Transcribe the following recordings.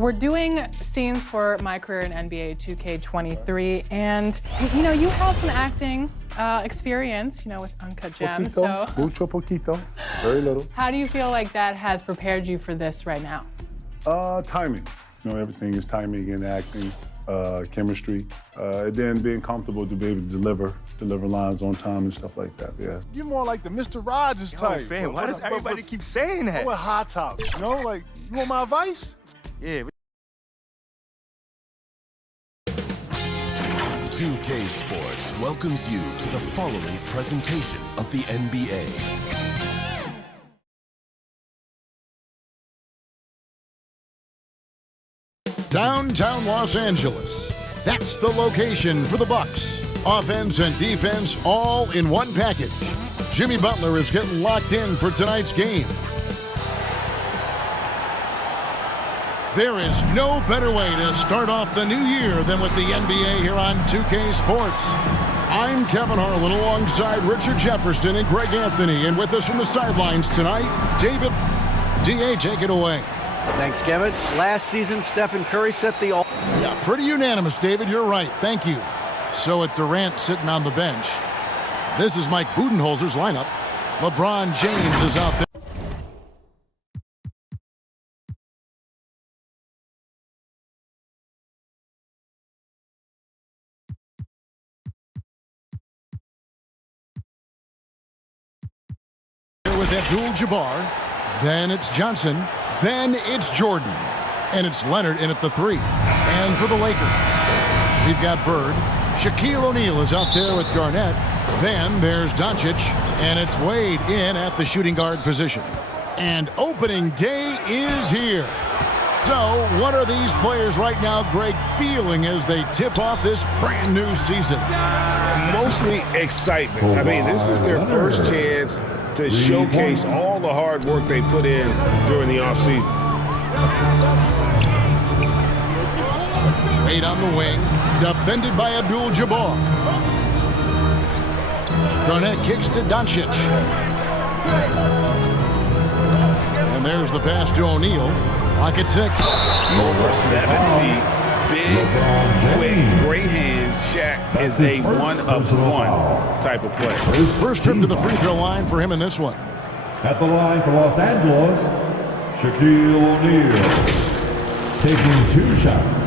We're doing scenes for my career in NBA 2K23, and you have some acting experience, with Uncut Gems. Poquito, So mucho poquito, very little. how do you feel like that has prepared you for this right now? Timing. Everything is timing and acting, chemistry, and then being comfortable to be able to deliver lines on time and stuff like that. Yeah. You're more like the Mr. Rogers type. Fam, why does everybody keep saying that? I wear high tops, like, you want my advice? Yeah. 2K Sports welcomes you to the following presentation of the NBA. Downtown Los Angeles. That's the location for the Bucks. Offense and defense all in one package. Jimmy Butler is getting locked in for tonight's game. There is no better way to start off the new year than with the NBA here on 2K Sports. I'm Kevin Harlan alongside Richard Jefferson and Greg Anthony. And with us from the sidelines tonight, David. D.A., take it away. Thanks, Kevin. Last season, Stephen Curry set the all. Yeah, pretty unanimous, David. You're right. Thank you. So with Durant sitting on the bench, this is Mike Budenholzer's lineup. LeBron James is out there. With Abdul-Jabbar, then it's Johnson, then it's Jordan, and it's Leonard in at the 3. And for the Lakers, we've got Bird. Shaquille O'Neal is out there with Garnett. Then there's Doncic, and it's Wade in at the shooting guard position. And opening day is here. So what are these players right now, Greg, feeling as they tip off this brand new season? Mostly excitement. I mean, this is their first chance to showcase all the hard work they put in during the offseason. Wade on the wing, defended by Abdul-Jabbar. Garnett kicks to Doncic. And there's the pass to O'Neal. Lock at 6. Over 7 feet, big, quick, great hands. Shaq is a one-of-one type of player. First trip to the free throw line for him in this one. At the line for Los Angeles, Shaquille O'Neal taking 2 shots.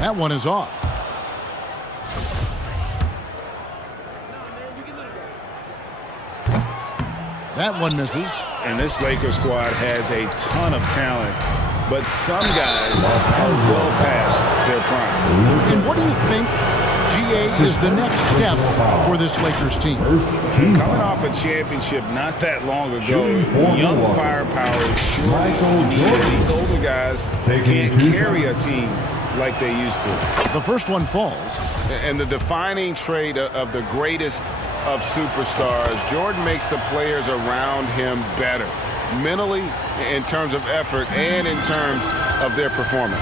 That one is off. That one misses. And this Lakers squad has a ton of talent, but some guys are well past their prime. And what do you think, GA, is the next step for this Lakers team? Coming off a championship not that long ago, young firepower is sure needed. These older guys can't carry a team like they used to. The first one falls. And the defining trait of the greatest of superstars, Jordan makes the players around him better, mentally, in terms of effort, and in terms of their performance.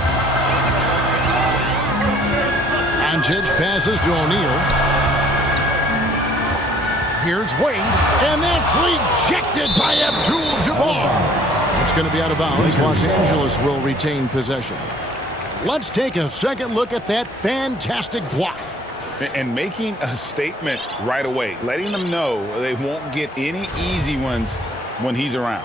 Doncic passes to O'Neal. Here's Wade, and that's rejected by Abdul-Jabbar. It's going to be out of bounds. Los Angeles will retain possession. Let's take a second look at that fantastic block. And making a statement right away, letting them know they won't get any easy ones when he's around.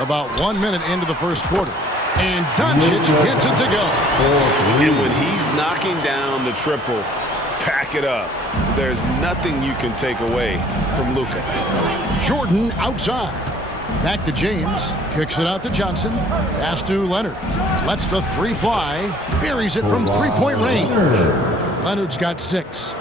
About 1 minute into the first quarter. And Doncic gets it to go. And when he's knocking down the triple, pack it up. There's nothing you can take away from Luka. Jordan outside. Back to James. Kicks it out to Johnson. Pass to Leonard. Lets the 3 fly. Buries it from 3-point range. Leonard's got 6.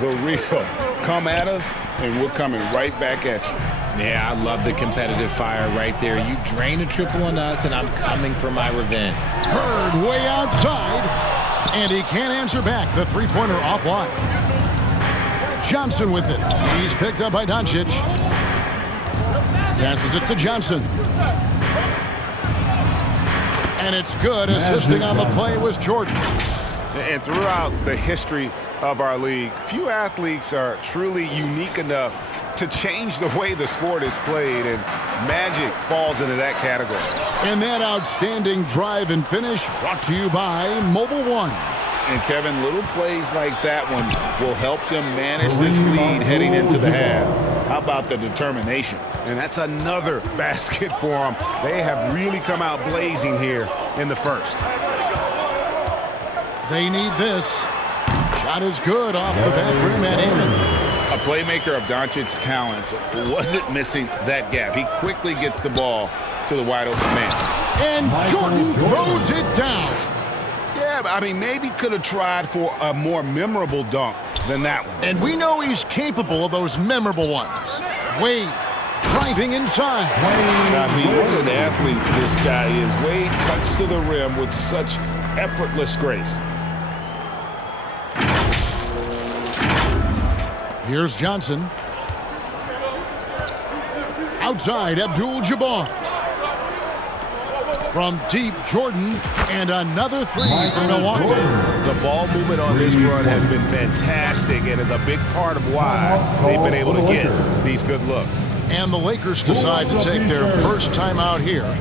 The real. Come at us, and we're coming right back at you. Yeah, I love the competitive fire right there. You drain a triple on us, and I'm coming for my revenge. Bird way outside, and he can't answer back. The 3-pointer offline. Johnson with it. He's picked up by Doncic. Passes it to Johnson. And it's good. Assisting on the play was Jordan. And throughout the history of our league, few athletes are truly unique enough to change the way the sport is played, and Magic falls into that category. And that outstanding drive and finish brought to you by Mobile One. And Kevin, little plays like that one will help them manage this lead heading into the half. How about the determination? And that's another basket for them. They have really come out blazing here in the first. They need this. Shot is good off the back rim and in. A playmaker of Doncic's talents wasn't missing that gap. He quickly gets the ball to the wide open man. And Jordan throws it down. Yeah, I mean, maybe could have tried for a more memorable dunk than that one. And we know he's capable of those memorable ones. Wade driving inside. I mean, what an athlete this guy is. Wade cuts to the rim with such effortless grace. Here's Johnson. Outside, Abdul-Jabbar. From deep, Jordan, and another three from Milwaukee. The ball movement on this run has been fantastic and is a big part of why they've been able to get these good looks. And the Lakers decide to take their first time out here.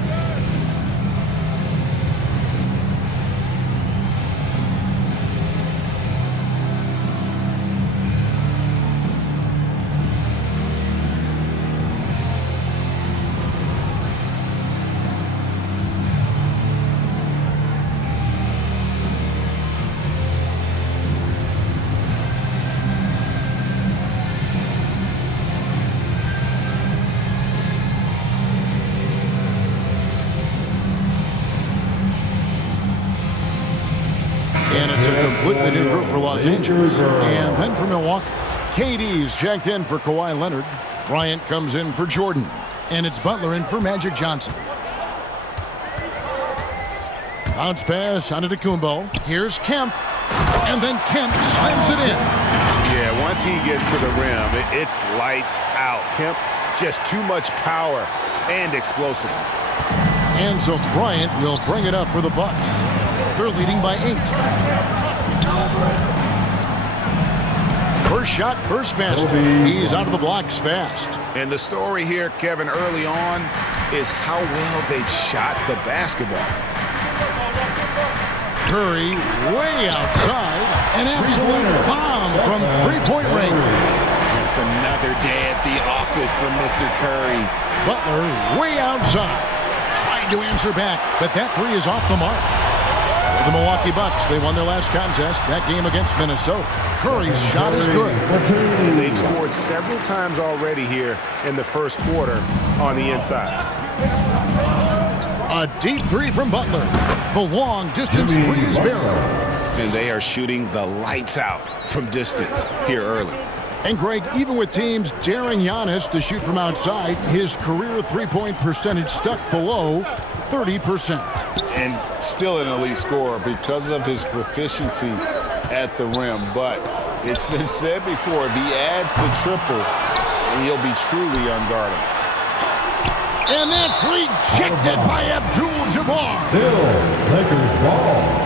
And it's a completely new group for Los Angeles. And then for Milwaukee, KD's checked in for Kawhi Leonard. Bryant comes in for Jordan. And it's Butler in for Magic Johnson. Bounce pass on Antetokounmpo. Here's Kemp. And then Kemp slams it in. Yeah, once he gets to the rim, it's lights out. Kemp, just too much power and explosiveness. And so Bryant will bring it up for the Bucks. They're leading by 8. First shot, first basket. He's out of the blocks fast. And the story here, Kevin, early on is how well they've shot the basketball. Curry way outside. An absolute bomb from three-point range. Just another day at the office for Mr. Curry. Butler way outside. Tried to answer back, but that three is off the mark. The Milwaukee Bucks, they won their last contest, that game against Minnesota. Curry's shot is good. They've scored several times already here in the first quarter on the inside. A deep three from Butler. The long distance three is buried. And they are shooting the lights out from distance here early. And Greg, even with teams daring Giannis to shoot from outside, his career three-point percentage stuck below 30%. And still an elite scorer because of his proficiency at the rim. But it's been said before, if he adds the triple, he'll be truly unguardable. And that's rejected by Abdul-Jabbar. Still, Lakers ball.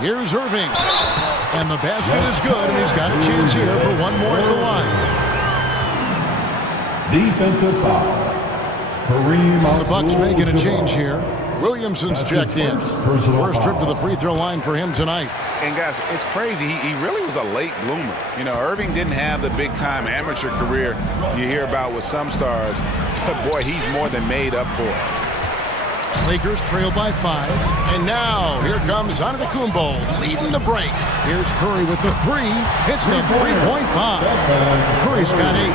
Here's Irving. And the basket is good, and he's got a chance here for one more at the line. Defensive foul. Kareem. The Bucks making a change here. Williamson's checked in. First trip to the free throw line for him tonight. And guys, it's crazy. He really was a late bloomer. You know, Irving didn't have the big-time amateur career you hear about with some stars. But boy, he's more than made up for it. Lakers trail by 5. And now, here comes Antetokounmpo leading the break. Here's Curry with the three. Hits the three-point bomb. Curry's got 8.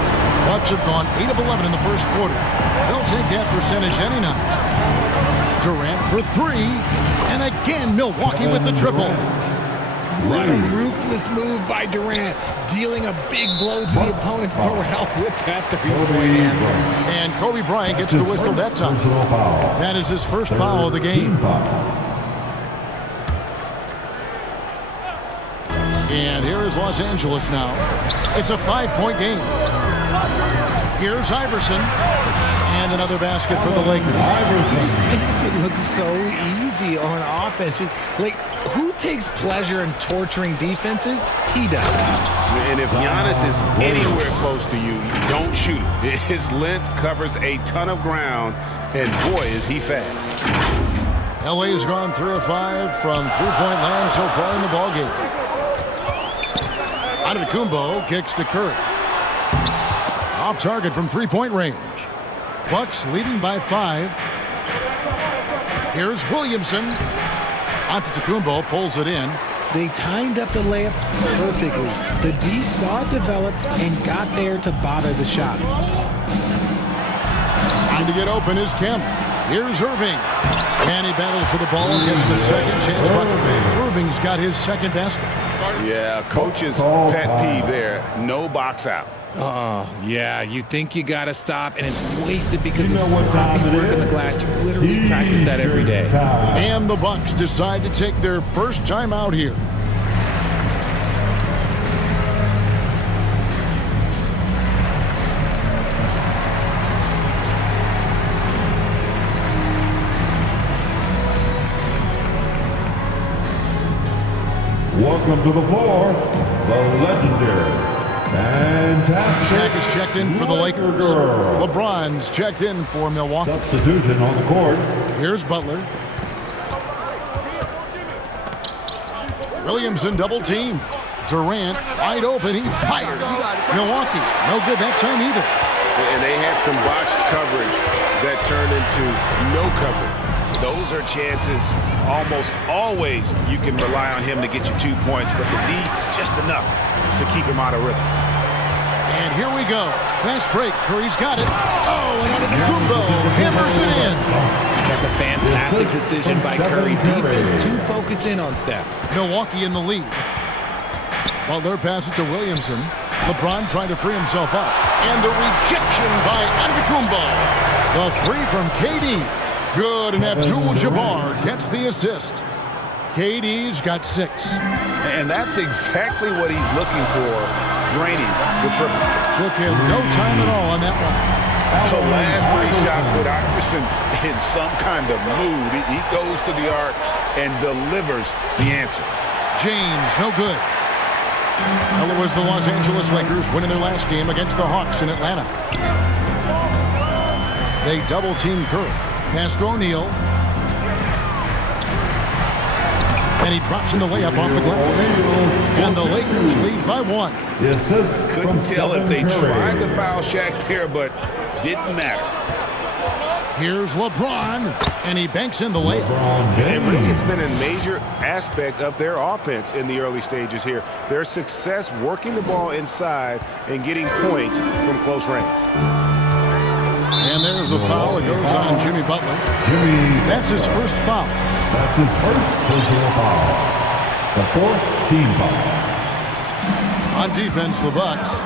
Bucks have gone 8 of 11 in the first quarter. They'll take that percentage any night. Durant for 3. And again, Milwaukee with the triple. What a ruthless move by Durant, dealing a big blow to the opponent's morale with that three-point answer. And Kobe Bryant gets the whistle that time. That is his first foul of the game. And here is Los Angeles now. It's a 5-point game. Here's Iverson. And another basket for the Lakers. He just makes it look so easy on offense. Like, who takes pleasure in torturing defenses? He does. And if Giannis is anywhere close to you, don't shoot him. His length covers a ton of ground, and boy, is he fast. LA has gone 3 of 5 from three-point land so far in the ballgame. Antetokounmpo kicks to Curry. Off target from three-point range. Bucks leading by 5. Here's Williamson. Antetokounmpo pulls it in. They timed up the layup perfectly. The D saw it develop and got there to bother the shot. Trying to get open is Kemp. Here's Irving. And he battles for the ball and gets the second chance. But Irving's got his second basket. Yeah, coach's pet peeve there. No box out. Oh, yeah, you think you got to stop, and it's wasted because of sloppy work in the glass. You literally practice that every day. And the Bucks decide to take their first time out here. Welcome to the floor, the legendary fantastic. Shaq is checked in for the Lakers. LeBron's checked in for Milwaukee. Substitution on the court. Here's Butler. Williamson double team. Durant wide open. He fires. Milwaukee no good that time either. And they had some botched coverage that turned into no coverage. Those are chances almost always you can rely on him to get you 2 points, but the D just enough to keep him out of rhythm. And here we go. Fast break. Curry's got it. Oh, and Antetokounmpo hammers it in. That's a fantastic decision by Curry. Defense too focused in on Steph. Milwaukee in the lead. Butler passes to Williamson. LeBron trying to free himself up. And the rejection by Antetokounmpo. The three from KD. Good, and Abdul-Jabbar gets the assist. KD's got 6. And that's exactly what he's looking for, draining the triple. Took him no time at all on that one. The last 3 shot put Iverson in some kind of mood. He goes to the arc and delivers the answer. James, no good. Well, it was the Los Angeles Lakers winning their last game against the Hawks in Atlanta. They double-team Curry. Pass to O'Neal. And he drops in the layup off the glass. And the Lakers lead by 1. Couldn't tell if they tried to foul Shaq there, but didn't matter. Here's LeBron, and he banks in the layup. And really, it's been a major aspect of their offense in the early stages here. Their success working the ball inside and getting points from close range. And there's a foul. It goes on Jimmy Butler. That's his first foul. That's his first personal foul. The 4th team foul. On defense, the Bucks.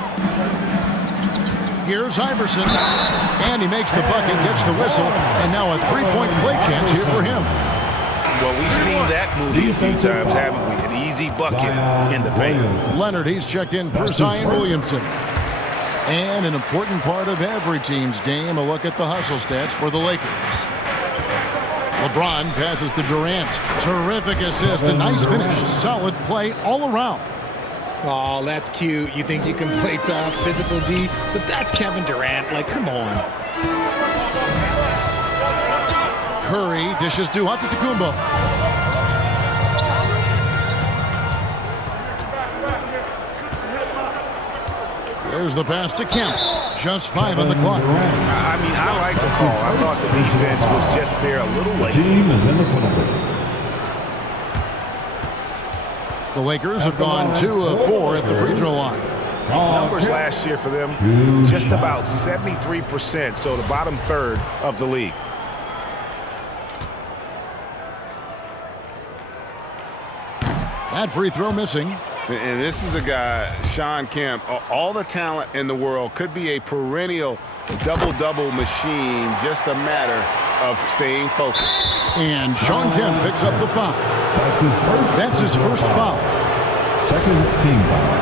Here's Iverson. And he makes the bucket, gets the whistle, and now a three-point play chance here for him. Well, we've seen that movie a few times, haven't we? An easy bucket in the paint. Leonard, he's checked in for Zion Williamson. And an important part of every team's game, a look at the hustle stats for the Lakers. LeBron passes to Durant. Terrific assist, a nice finish. Solid play all around. Oh, that's cute. You think you can play tough, physical D, but that's Kevin Durant. Like, come on. Curry dishes to Antetokounmpo. There's the pass to Kemp. Just 5 on the clock. I mean, I like the call. I thought the defense was just there a little late. Team is in the penalty. The Lakers have gone 2 of 4 at the free throw line. Numbers last year for them, just about 73%, so the bottom third of the league. That free throw missing. And this is a guy, Shawn Kemp, all the talent in the world, could be a perennial double-double machine, just a matter of staying focused. And Shawn Kemp picks up the foul. That's his first foul. Second team foul.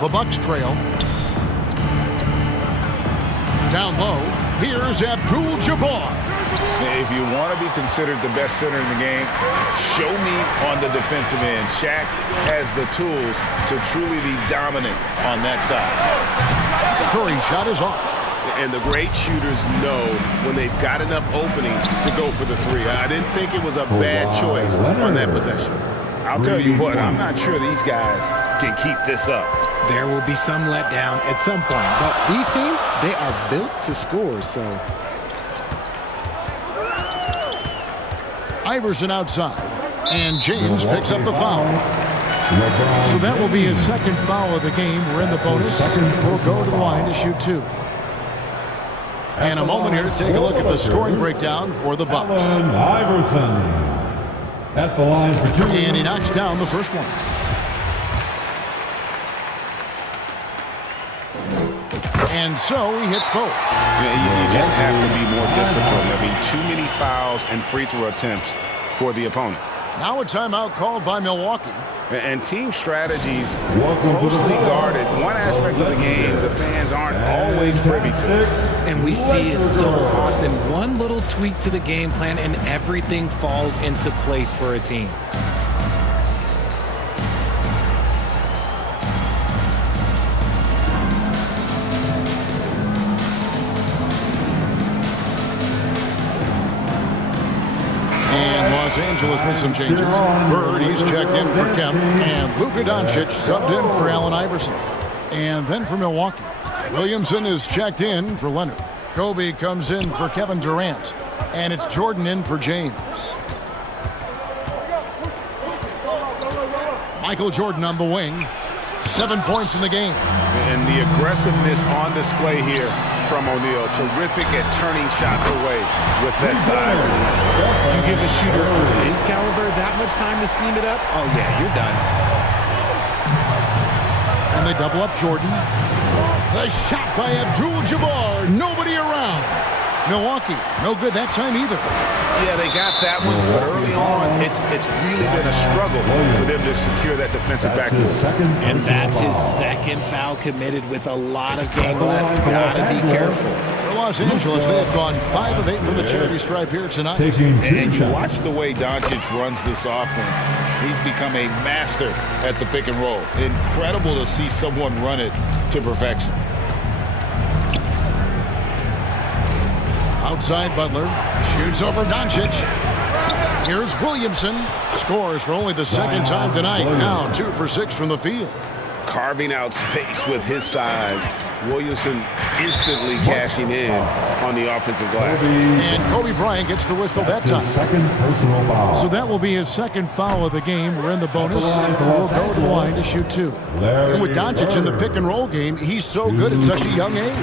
The Bucks trail. Down low, here's Abdul-Jabbar. If you want to be considered the best center in the game, show me on the defensive end. Shaq has the tools to truly be dominant on that side. Curry shot is off. And the great shooters know when they've got enough opening to go for the three. I didn't think it was a bad choice on that possession. I'll tell you what, I'm not sure these guys can keep this up. There will be some letdown at some point, but these teams, they are built to score, so. Iverson outside, and James picks up the foul. So that will be his second foul of the game. We're in the bonus. We'll go to the line to shoot 2. And a moment here to take a look at the scoring breakdown for the Bucks. Iverson at the line for 2. And he knocks down the first one. And so he hits both. You just have to be more disciplined. I mean, too many fouls and free throw attempts for the opponent. Now a timeout called by Milwaukee. And team strategies closely guarded. One aspect of the game the fans aren't always privy to. And we see it so often. One little tweak to the game plan and everything falls into place for a team. Los Angeles with some changes. Bird, he's checked in for Kemp, and Luka Doncic subbed in for Allen Iverson. And then for Milwaukee, Williamson is checked in for Leonard. Kobe comes in for Kevin Durant, and it's Jordan in for James. Michael Jordan on the wing, 7 points in the game. And the aggressiveness on display here from O'Neal. Terrific at turning shots away with that size. You give a shooter of his caliber that much time to seam it up, oh yeah, you're done. And they double up Jordan. The shot by Abdul-Jabbar. Nobody around. Milwaukee, no good that time either. Yeah, they got that one, but early on, it's really been a struggle for them to secure that defensive backcourt. And that's his second foul committed with a lot of game left. Gotta be careful. For Los Angeles, they have gone 5 of 8 for the charity stripe here tonight. And you watch the way Doncic runs this offense. He's become a master at the pick and roll. Incredible to see someone run it to perfection. Outside Butler, shoots over Doncic. Here's Williamson, scores for only the second time tonight. Now 2 for 6 from the field. Carving out space with his size. Williamson instantly cashing in on the offensive glass. And Kobe Bryant gets the whistle that time. Second personal foul. So that will be his second foul of the game. We're in the bonus. We'll go to the line to shoot 2. And with Doncic in the pick and roll game, he's so good at such a young age.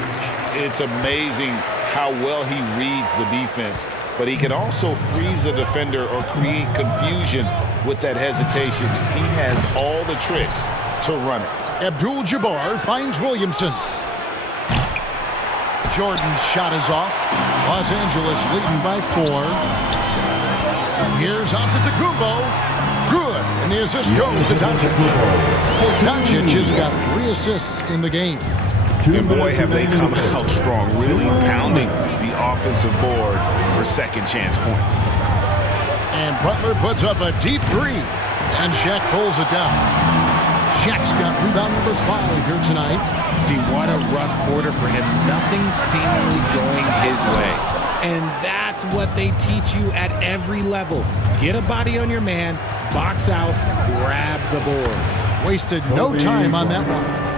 It's amazing how well he reads the defense, but he can also freeze the defender or create confusion with that hesitation. He has all the tricks to run it. Abdul-Jabbar finds Williamson. Jordan's shot is off. Los Angeles leading by 4. Here's Antetokounmpo. Good. And the assist goes to Doncic. Doncic has got 3 assists in the game. And boy, have they come out strong, really pounding the offensive board for second chance points. And Butler puts up a deep 3. And Shaq pulls it down. Shaq's got rebound number 5 here tonight. See, what a rough quarter for him. Nothing seemingly going his way. And that's what they teach you at every level. Get a body on your man, box out, grab the board. Wasted no time on that one.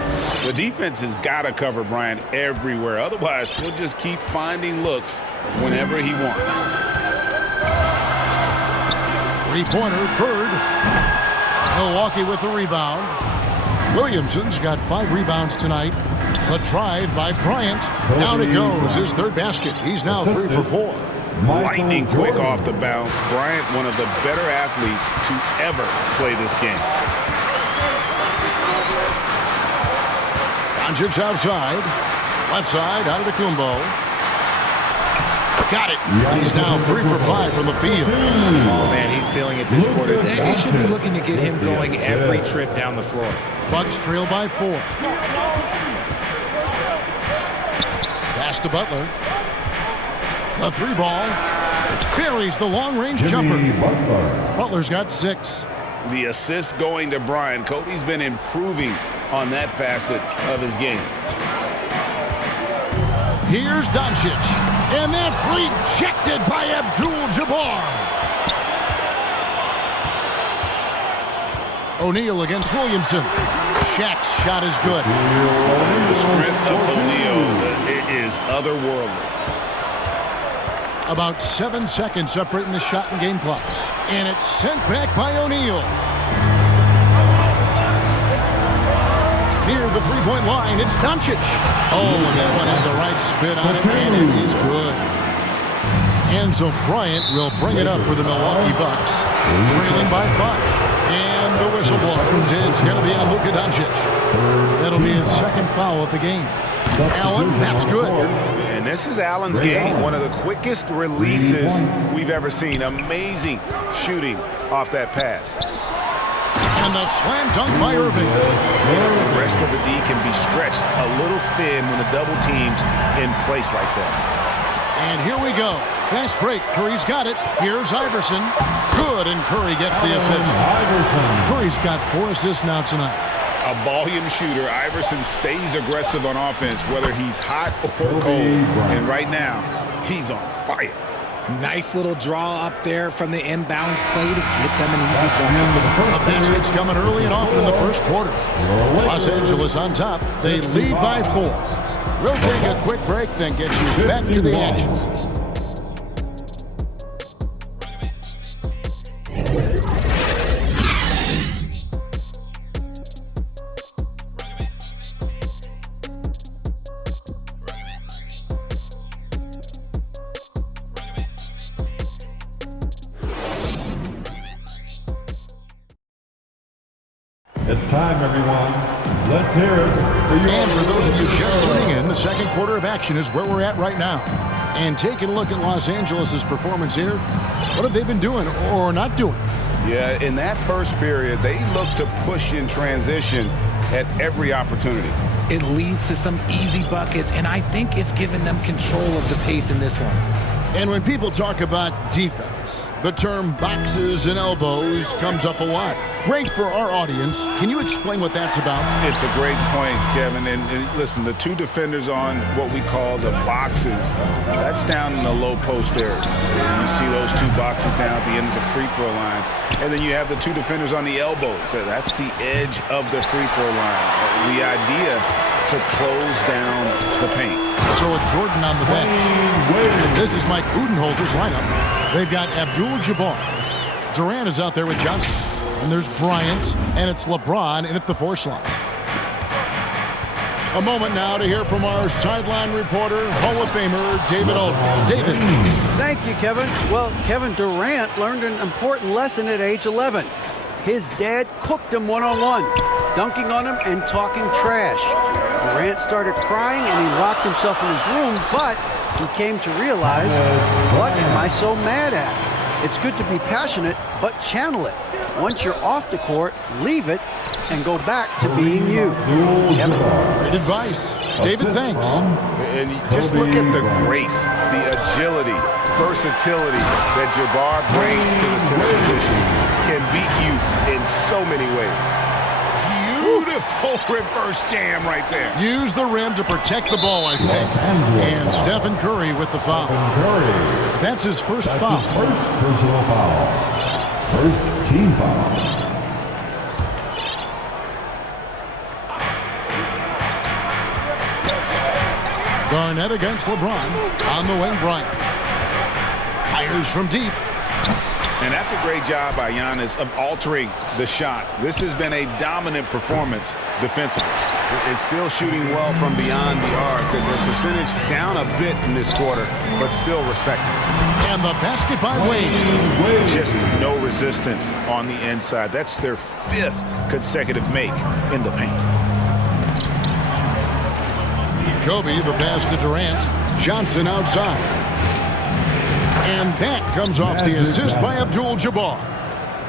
The defense has got to cover Bryant everywhere. Otherwise, he'll just keep finding looks whenever he wants. 3-pointer, Bird. Milwaukee with the rebound. Williamson's got 5 rebounds tonight. The drive by Bryant. Down it goes, his 3rd basket. He's now 3 for 4. Lightning quick off the bounce. Bryant, one of the better athletes to ever play this game. Doncic outside. Left side, Antetokounmpo. Got it. He's now 3 for 5 from the field. Oh, man, he's feeling it this quarter. They should be looking to get him going every trip down the floor. Bucks trail by 4. Pass to Butler. The 3-ball. Buries the long-range jumper. Butler's got 6. The assist going to Bryant. Kobe's been improving on that facet of his game. Here's Doncic. And that's rejected by Abdul-Jabbar. O'Neal against Williamson. Shaq's shot is good. The strength of O'Neal is otherworldly. About 7 seconds separating the shot and game clocks. And it's sent back by O'Neal. Near the 3-point line, it's Doncic. Oh, and that one had the right spin on it, and it is good. And so Bryant will bring it up for the Milwaukee Bucks, trailing by 5. And the whistle blows. It's going to be on Luka Doncic. That'll be his second foul of the game. Allen, that's good. And this is Allen's game. One of the quickest releases we've ever seen. Amazing shooting off that pass. And the slam dunk by Irving. The rest of the D can be stretched a little thin when the double team's in place like that. And here we go. Fast break. Curry's got it. Here's Iverson. Good, and Curry gets the assist. Curry's got 4 assists now tonight. A volume shooter, Iverson stays aggressive on offense, whether he's hot or cold. And right now, he's on fire. Nice little draw up there from the inbounds play to get them an easy point. The basket's coming early and often in the first quarter. Los Angeles on top. They lead by 4. We'll take a quick break, then get you back to the action. It's time, everyone. Let's hear it for you. And for those of you just tuning in, the second quarter of action is where we're at right now. And taking a look at Los Angeles' performance here, what have they been doing or not doing? Yeah, in that first period, they looked to push in transition at every opportunity. It leads to some easy buckets, and I think it's given them control of the pace in this one. And when people talk about defense, the term boxes and elbows comes up a lot. Great for our audience. Can you explain what that's about? It's a great point, Kevin. And listen, the 2 defenders on what we call the boxes, that's down in the low post area. You see those 2 boxes down at the end of the free throw line. And then you have the 2 defenders on the elbows. That's the edge of the free throw line. The idea to close down the paint. So with Jordan on the bench, this is Mike Budenholzer's lineup. They've got Abdul-Jabbar. Durant is out there with Johnson. And there's Bryant, and it's LeBron in at the 4 slot. A moment now to hear from our sideline reporter, Hall of Famer David Aldridge. David. Thank you, Kevin. Well, Kevin Durant learned an important lesson at age 11. His dad cooked him one-on-one, dunking on him and talking trash. Durant started crying and he locked himself in his room, but he came to realize, what am I so mad at? It's good to be passionate, but channel it. Once you're off the court, leave it and go back to being you. Kevin. Great advice. David, thanks. And just look at the grace, the agility, versatility that Jabbar brings to the center position. Can beat you in so many ways. Beautiful reverse jam right there. Use the rim to protect the ball, I think. And Stephen Curry with the foul. That's his first foul. His first personal foul. First team foul. Garnett against LeBron. On the wing, Bryant. Fires from deep. And that's a great job by Giannis of altering the shot. This has been a dominant performance defensively. It's still shooting well from beyond the arc. The percentage down a bit in this quarter, but still respectable. And the basket by Wade. Just no resistance on the inside. That's their 5th consecutive make in the paint. Kobe, the pass to Durant. Johnson outside. And that comes off the assist by Abdul-Jabbar.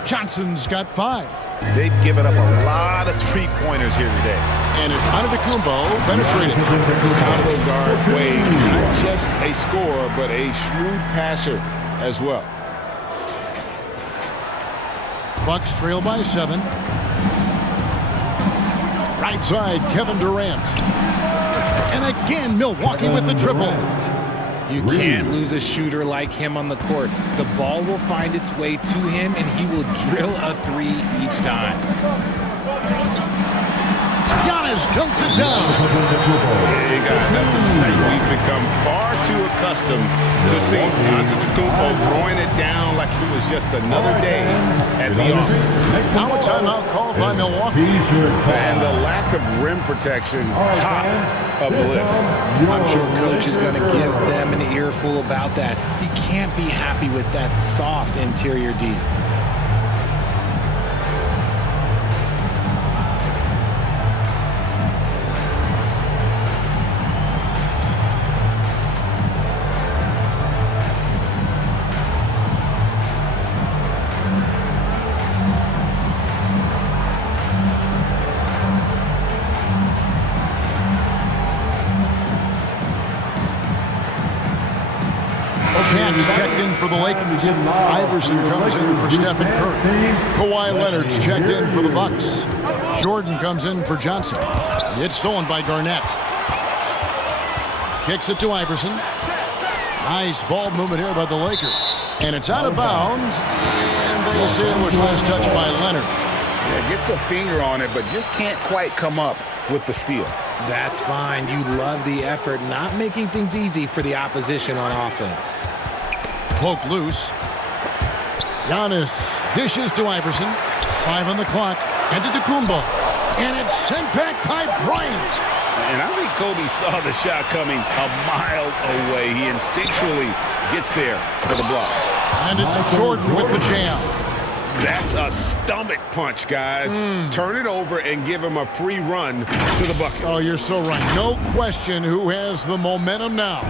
Johnson's got 5. They've given up a lot of three-pointers here today. And it's Antetokounmpo penetrating. Combo guard Wade, not just a scorer, but a shrewd passer as well. Bucks trail by 7. Right side, Kevin Durant. And again, Milwaukee with the triple. You can't lose a shooter like him on the court. The ball will find its way to him, and he will drill a three each time. Giannis dunks it down. Hey, guys, that's a sight we've become far too accustomed to seeing. Antetokounmpo throwing it down like it was just another day at the office. Now a timeout called by Milwaukee. And the lack of rim protection, top of the list. I'm sure coach is going to give them an earful about that. He can't be happy with that soft interior D. Checked in for the Lakers. Iverson comes in for Stephen Curry. Kawhi Leonard's checked in for the Bucks. Jordan comes in for Johnson. It's stolen by Garnett. Kicks it to Iverson. Nice ball movement here by the Lakers. And it's out of bounds. And they say it was last touched by Leonard. Yeah, gets a finger on it, but just can't quite come up with the steal. That's fine. You love the effort, not making things easy for the opposition on offense. Poke loose. Giannis dishes to Iverson. 5 on the clock. Antetokounmpo. And it's sent back by Bryant. And I think Kobe saw the shot coming a mile away. He instinctually gets there for the block. And it's Jordan with the jam. That's a stomach punch, guys. Turn it over and give him a free run to the bucket. Oh, you're so right. No question who has the momentum now.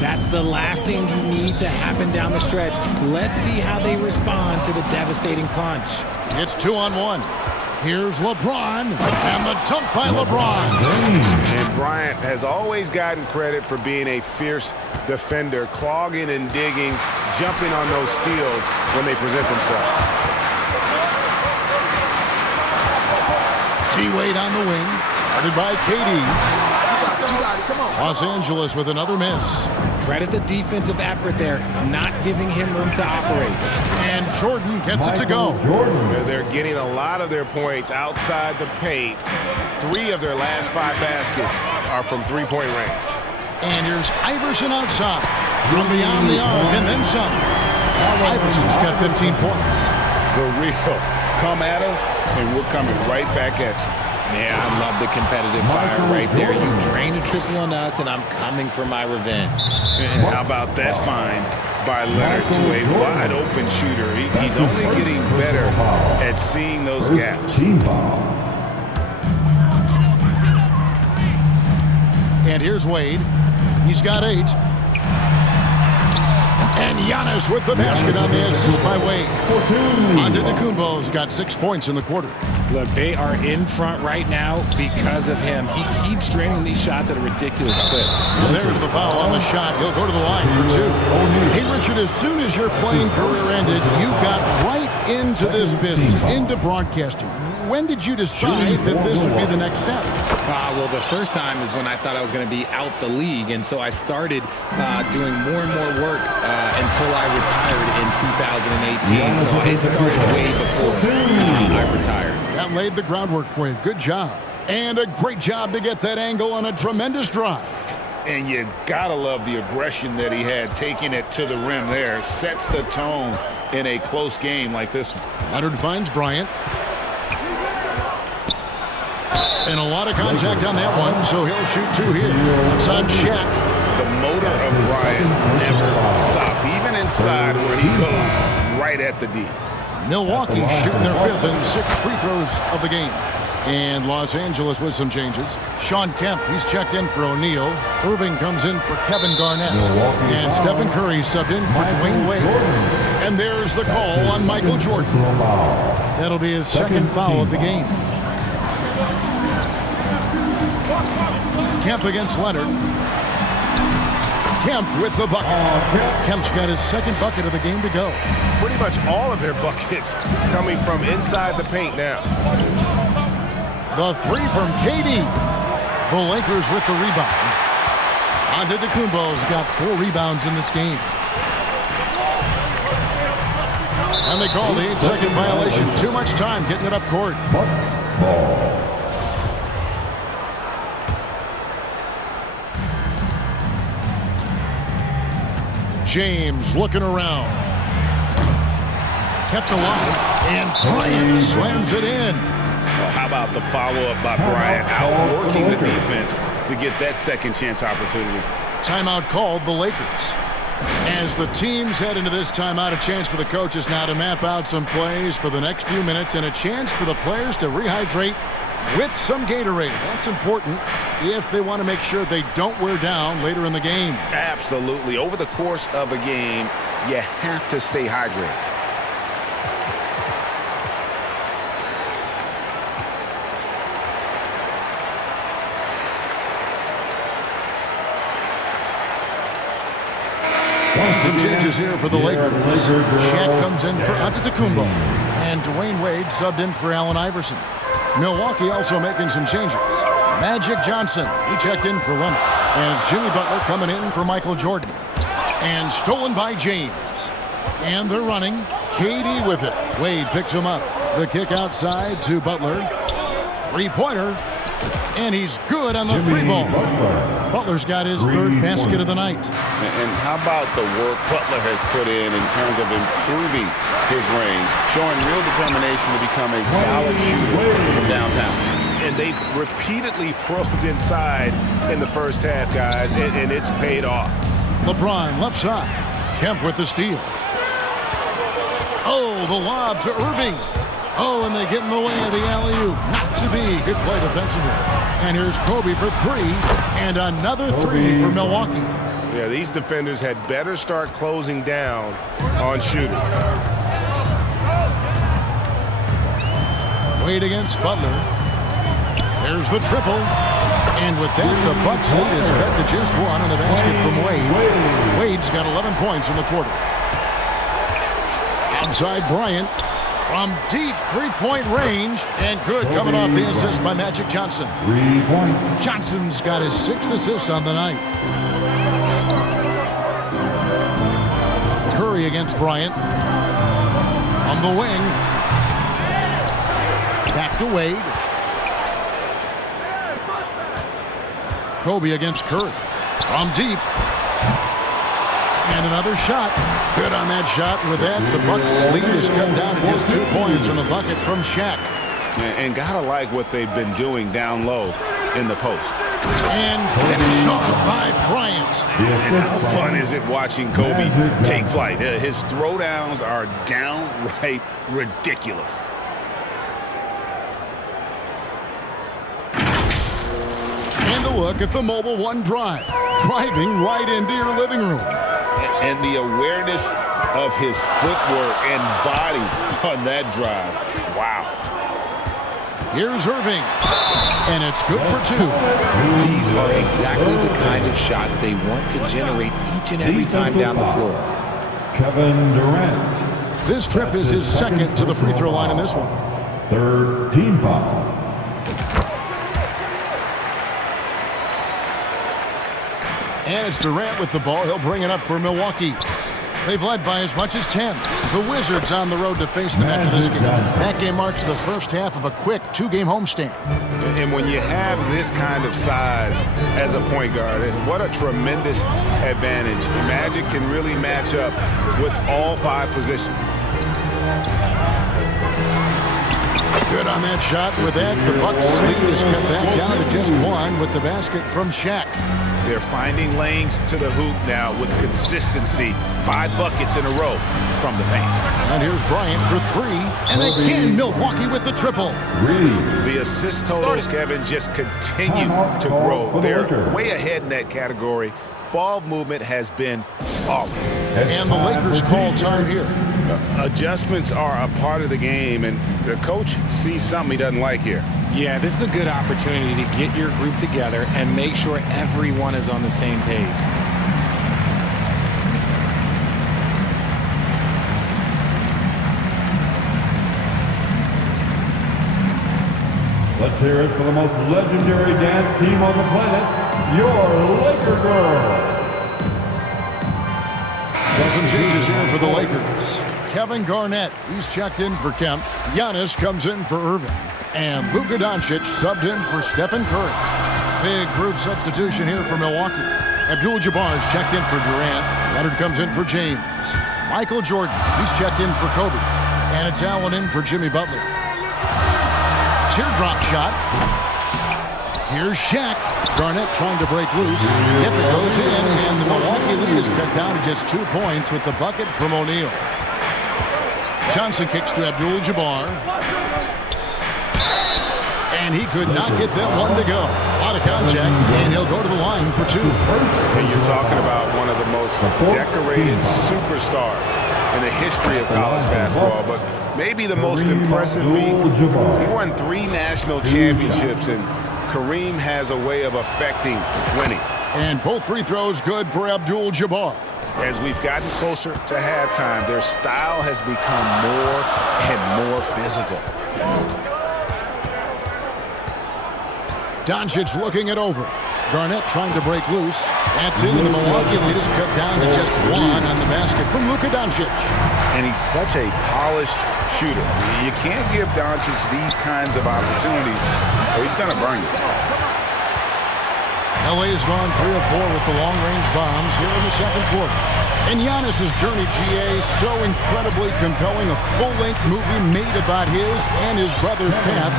That's the last thing you need to happen down the stretch. Let's see how they respond to the devastating punch. It's 2-on-1. Here's LeBron, and the dunk by LeBron. And Bryant has always gotten credit for being a fierce defender, clogging and digging, jumping on those steals when they present themselves. T-Wade on the wing, guarded by KD. Los Angeles with another miss. Credit the defensive effort there, not giving him room to operate. And Jordan gets it to go. They're getting a lot of their points outside the paint. 3 of their last 5 baskets are from three-point range. And here's Iverson outside. From beyond the arc and then some. Iverson's got 15 points. For real. Come at us, and we're coming right back at you. Yeah, I love the competitive fire right there. You drain a triple on us, and I'm coming for my revenge. And how about that find by Leonard to a wide-open shooter? He's only getting better at seeing those gaps. And here's Wade. He's got 8. And Giannis with the basket on the assist by Wade. Antetokounmpo's got 6 points in the quarter. Look, they are in front right now because of him. He keeps draining these shots at a ridiculous clip. And there's the foul on the shot. He'll go to the line for 2. Hey, Richard, as soon as your playing career ended, you got right into this business, into broadcasting. When did you decide that this would be the next step? Well, the first time is when I thought I was going to be out the league, and so I started doing more and more work until I retired in 2018. So it started way before I retired. That laid the groundwork for you. Good job. And a great job to get that angle on a tremendous drive. And you gotta love the aggression that he had, taking it to the rim there. Sets the tone in a close game like this one. Leonard finds Bryant. And a lot of contact on that one, so he'll shoot 2 here. It's on Shaq. The motor of Bryant never stops, even inside where he goes right at the D. Milwaukee shooting their 5th and 6th free throws of the game. And Los Angeles with some changes. Sean Kemp, he's checked in for O'Neal. Irving comes in for Kevin Garnett. And Stephen Curry subbed in for Dwayne Wade. And there's the call on Michael Jordan. That'll be his second foul of the game. Kemp against Leonard. Kemp with the bucket. Kemp's got his second bucket of the game to go. Pretty much all of their buckets coming from inside the paint now. The three from KD. The Lakers with the rebound. Antetokounmpo's got 4 rebounds in this game. And they call the 8-second violation. Too much time getting it up court. Bucks ball. James looking around. Kept alive. And Bryant slams it in. Well, how about the follow-up by Bryant, outworking the defense to get that second chance opportunity. Timeout called the Lakers. As the teams head into this timeout, a chance for the coaches now to map out some plays for the next few minutes and a chance for the players to rehydrate with some Gatorade. That's important if they want to make sure they don't wear down later in the game. Absolutely. Over the course of a game, you have to stay hydrated. Some changes here for the Lakers. Shaq comes in for Antetokounmpo. And Dwayne Wade subbed in for Allen Iverson. Milwaukee also making some changes. Magic Johnson, he checked in for Leonard. And it's Jimmy Butler coming in for Michael Jordan. And stolen by James. And they're running. KD with it. Wade picks him up. The kick outside to Butler. Three-pointer. And he's good on the three ball. Butler's got his third basket of the night. And how about the work Butler has put in terms of improving his range, showing real determination to become a solid shooter from downtown. And they've repeatedly probed inside in the first half, guys, and it's paid off. LeBron left side. Kemp with the steal. Oh, the lob to Irving. Oh, and they get in the way of the alley-oop. Not to be. Good play defensively. And here's Kobe for 3. And another 3 for Milwaukee. Yeah, these defenders had better start closing down on shooting. Wade against Butler. There's the triple. And with that, the Bucks lead is cut to just 1 on the basket from Wade. Wade's got 11 points in the quarter. Outside Bryant. From deep three-point range, and good coming off the assist by Magic Johnson. 3 points. Johnson's got his 6th assist on the night. Curry against Bryant. From the wing. Back to Wade. Kobe against Curry. From deep. And another shot. Good on that shot. With that, the Bucks lead is cut down to just 2 points in the bucket from Shaq. And gotta like what they've been doing down low in the post. And finished off by Bryant. And how fun is it watching Kobe take flight? His throwdowns are downright ridiculous. And a look at the Mobile One drive. Driving right into your living room. And the awareness of his footwork and body on that drive. Wow. Here's Irving. And it's good for 2. These are exactly the kind of shots they want to generate each and every time down the floor. Kevin Durant. This trip is his 2nd to the free throw line in this one. 3rd team foul. And it's Durant with the ball. He'll bring it up for Milwaukee. They've led by as much as 10. The Wizards on the road to face them after this game. That game marks the first half of a quick 2-game homestand. And when you have this kind of size as a point guard, what a tremendous advantage. Magic can really match up with all 5 positions. Good on that shot. With that, the Bucks lead is cut back down to just 1 with the basket from Shaq. They're finding lanes to the hoop now with consistency. 5 buckets in a row from the paint. And here's Bryant for 3. And again, Milwaukee with the triple. The assist totals, Kevin, just continue to grow. They're way ahead in that category ball movement has been flawless. And the Lakers call time here. Adjustments are a part of the game, and the coach sees something he doesn't like here. Yeah, this is a good opportunity to get your group together and make sure everyone is on the same page. Let's hear it for the most legendary dance team on the planet, your Laker Girls. Got some changes here for the Lakers. Kevin Garnett, he's checked in for Kemp. Giannis comes in for Irving. And Luka Doncic subbed in for Stephen Curry. Big group substitution here for Milwaukee. Abdul-Jabbar's checked in for Durant. Leonard comes in for James. Michael Jordan, he's checked in for Kobe. And it's Allen in for Jimmy Butler. Teardrop shot. Here's Shaq. Garnett trying to break loose. Yep, it goes in, and the Milwaukee lead is cut down to just 2 points with the bucket from O'Neal. Johnson kicks to Abdul-Jabbar. And he could not get that one to go. A lot of contact, and he'll go to the line for 2. And you're talking about one of the most decorated superstars in the history of college basketball, but maybe the most impressive feat. He won 3 national championships, and Kareem has a way of affecting winning. And both free throws good for Abdul-Jabbar. As we've gotten closer to halftime, their style has become more and more physical. Doncic looking it over. Garnett trying to break loose. That's it, and the Milwaukee lead is cut down to just 1 on the basket from Luka Doncic. And he's such a polished shooter. You can't give Doncic these kinds of opportunities, or he's going to burn you. LA has gone 3 of 4 with the long-range bombs here in the second quarter. And Giannis's journey, GA, so incredibly compelling. A full-length movie made about his and his brother's path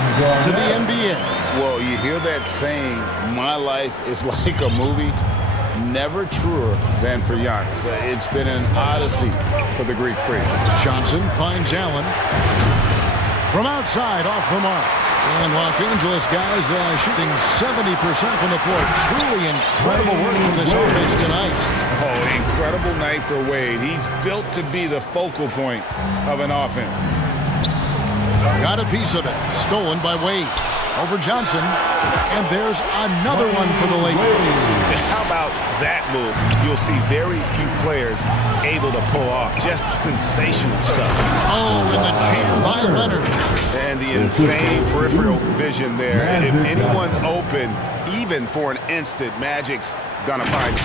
to the NBA. Well, you hear that saying, my life is like a movie. Never truer than for Giannis. It's been an odyssey for the Greek freak. Johnson finds Allen. From outside, off the mark. And Los Angeles guys shooting 70% from the floor. Truly incredible work from this offense tonight. Oh, incredible night for Wade. He's built to be the focal point of an offense. Got a piece of it. Stolen by Wade. Over Johnson. And there's another one for the Lakers. How about that move? You'll see very few players able to pull off just sensational stuff. Oh, and the jam by Leonard. And the insane peripheral vision there. And if anyone's open, even for an instant, Magic's gonna find it.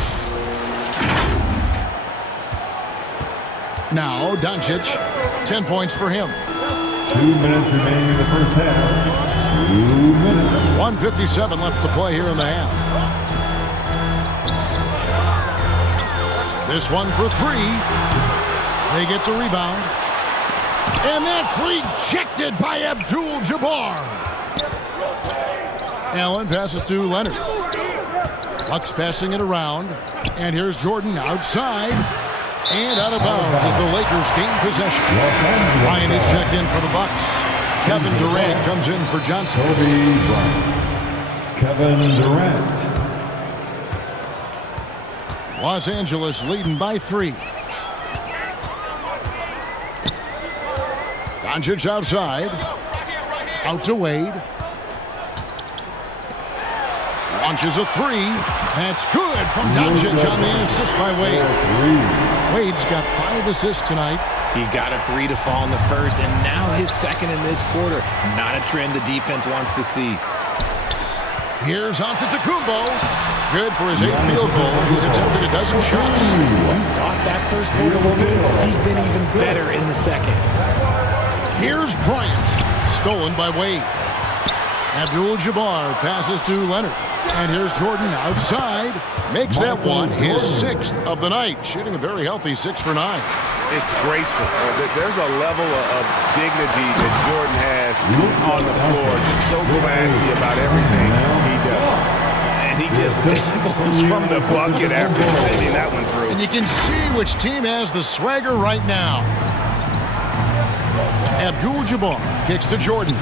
Now, Doncic, 10 points for him. 2 minutes remaining in the first half. 2 minutes. 1:57 left to play here in the half. This one for 3. They get the rebound. And that's rejected by Abdul-Jabbar. Allen passes to Leonard. Bucks passing it around. And here's Jordan outside. And out of bounds as the Lakers gain possession. Ryan is checked in for the Bucks. Kevin Durant comes in for Johnson. Kobe Bryant. Kevin Durant. Los Angeles leading by 3. Doncic outside. Out to Wade. Launches a 3. That's good from Doncic on the assist by Wade. Wade's got 5 assists tonight. He got a 3 to fall in the first, and now his second in this quarter. Not a trend the defense wants to see. Here's Antetokounmpo. Good for his 8th field goal. He's attempted a dozen shots. You thought that first quarter was good? He's been even better in the second. Here's Bryant. Stolen by Wade. Abdul-Jabbar passes to Leonard. And here's Jordan outside. Makes that one his 6th of the night. Shooting a very healthy 6 for 9. It's graceful. There's a level of dignity that Jordan has on the floor. Just so classy about everything he does. And he just goes from the bucket after sending that one through. And you can see which team has the swagger right now. Abdul-Jabbar kicks to Jordan.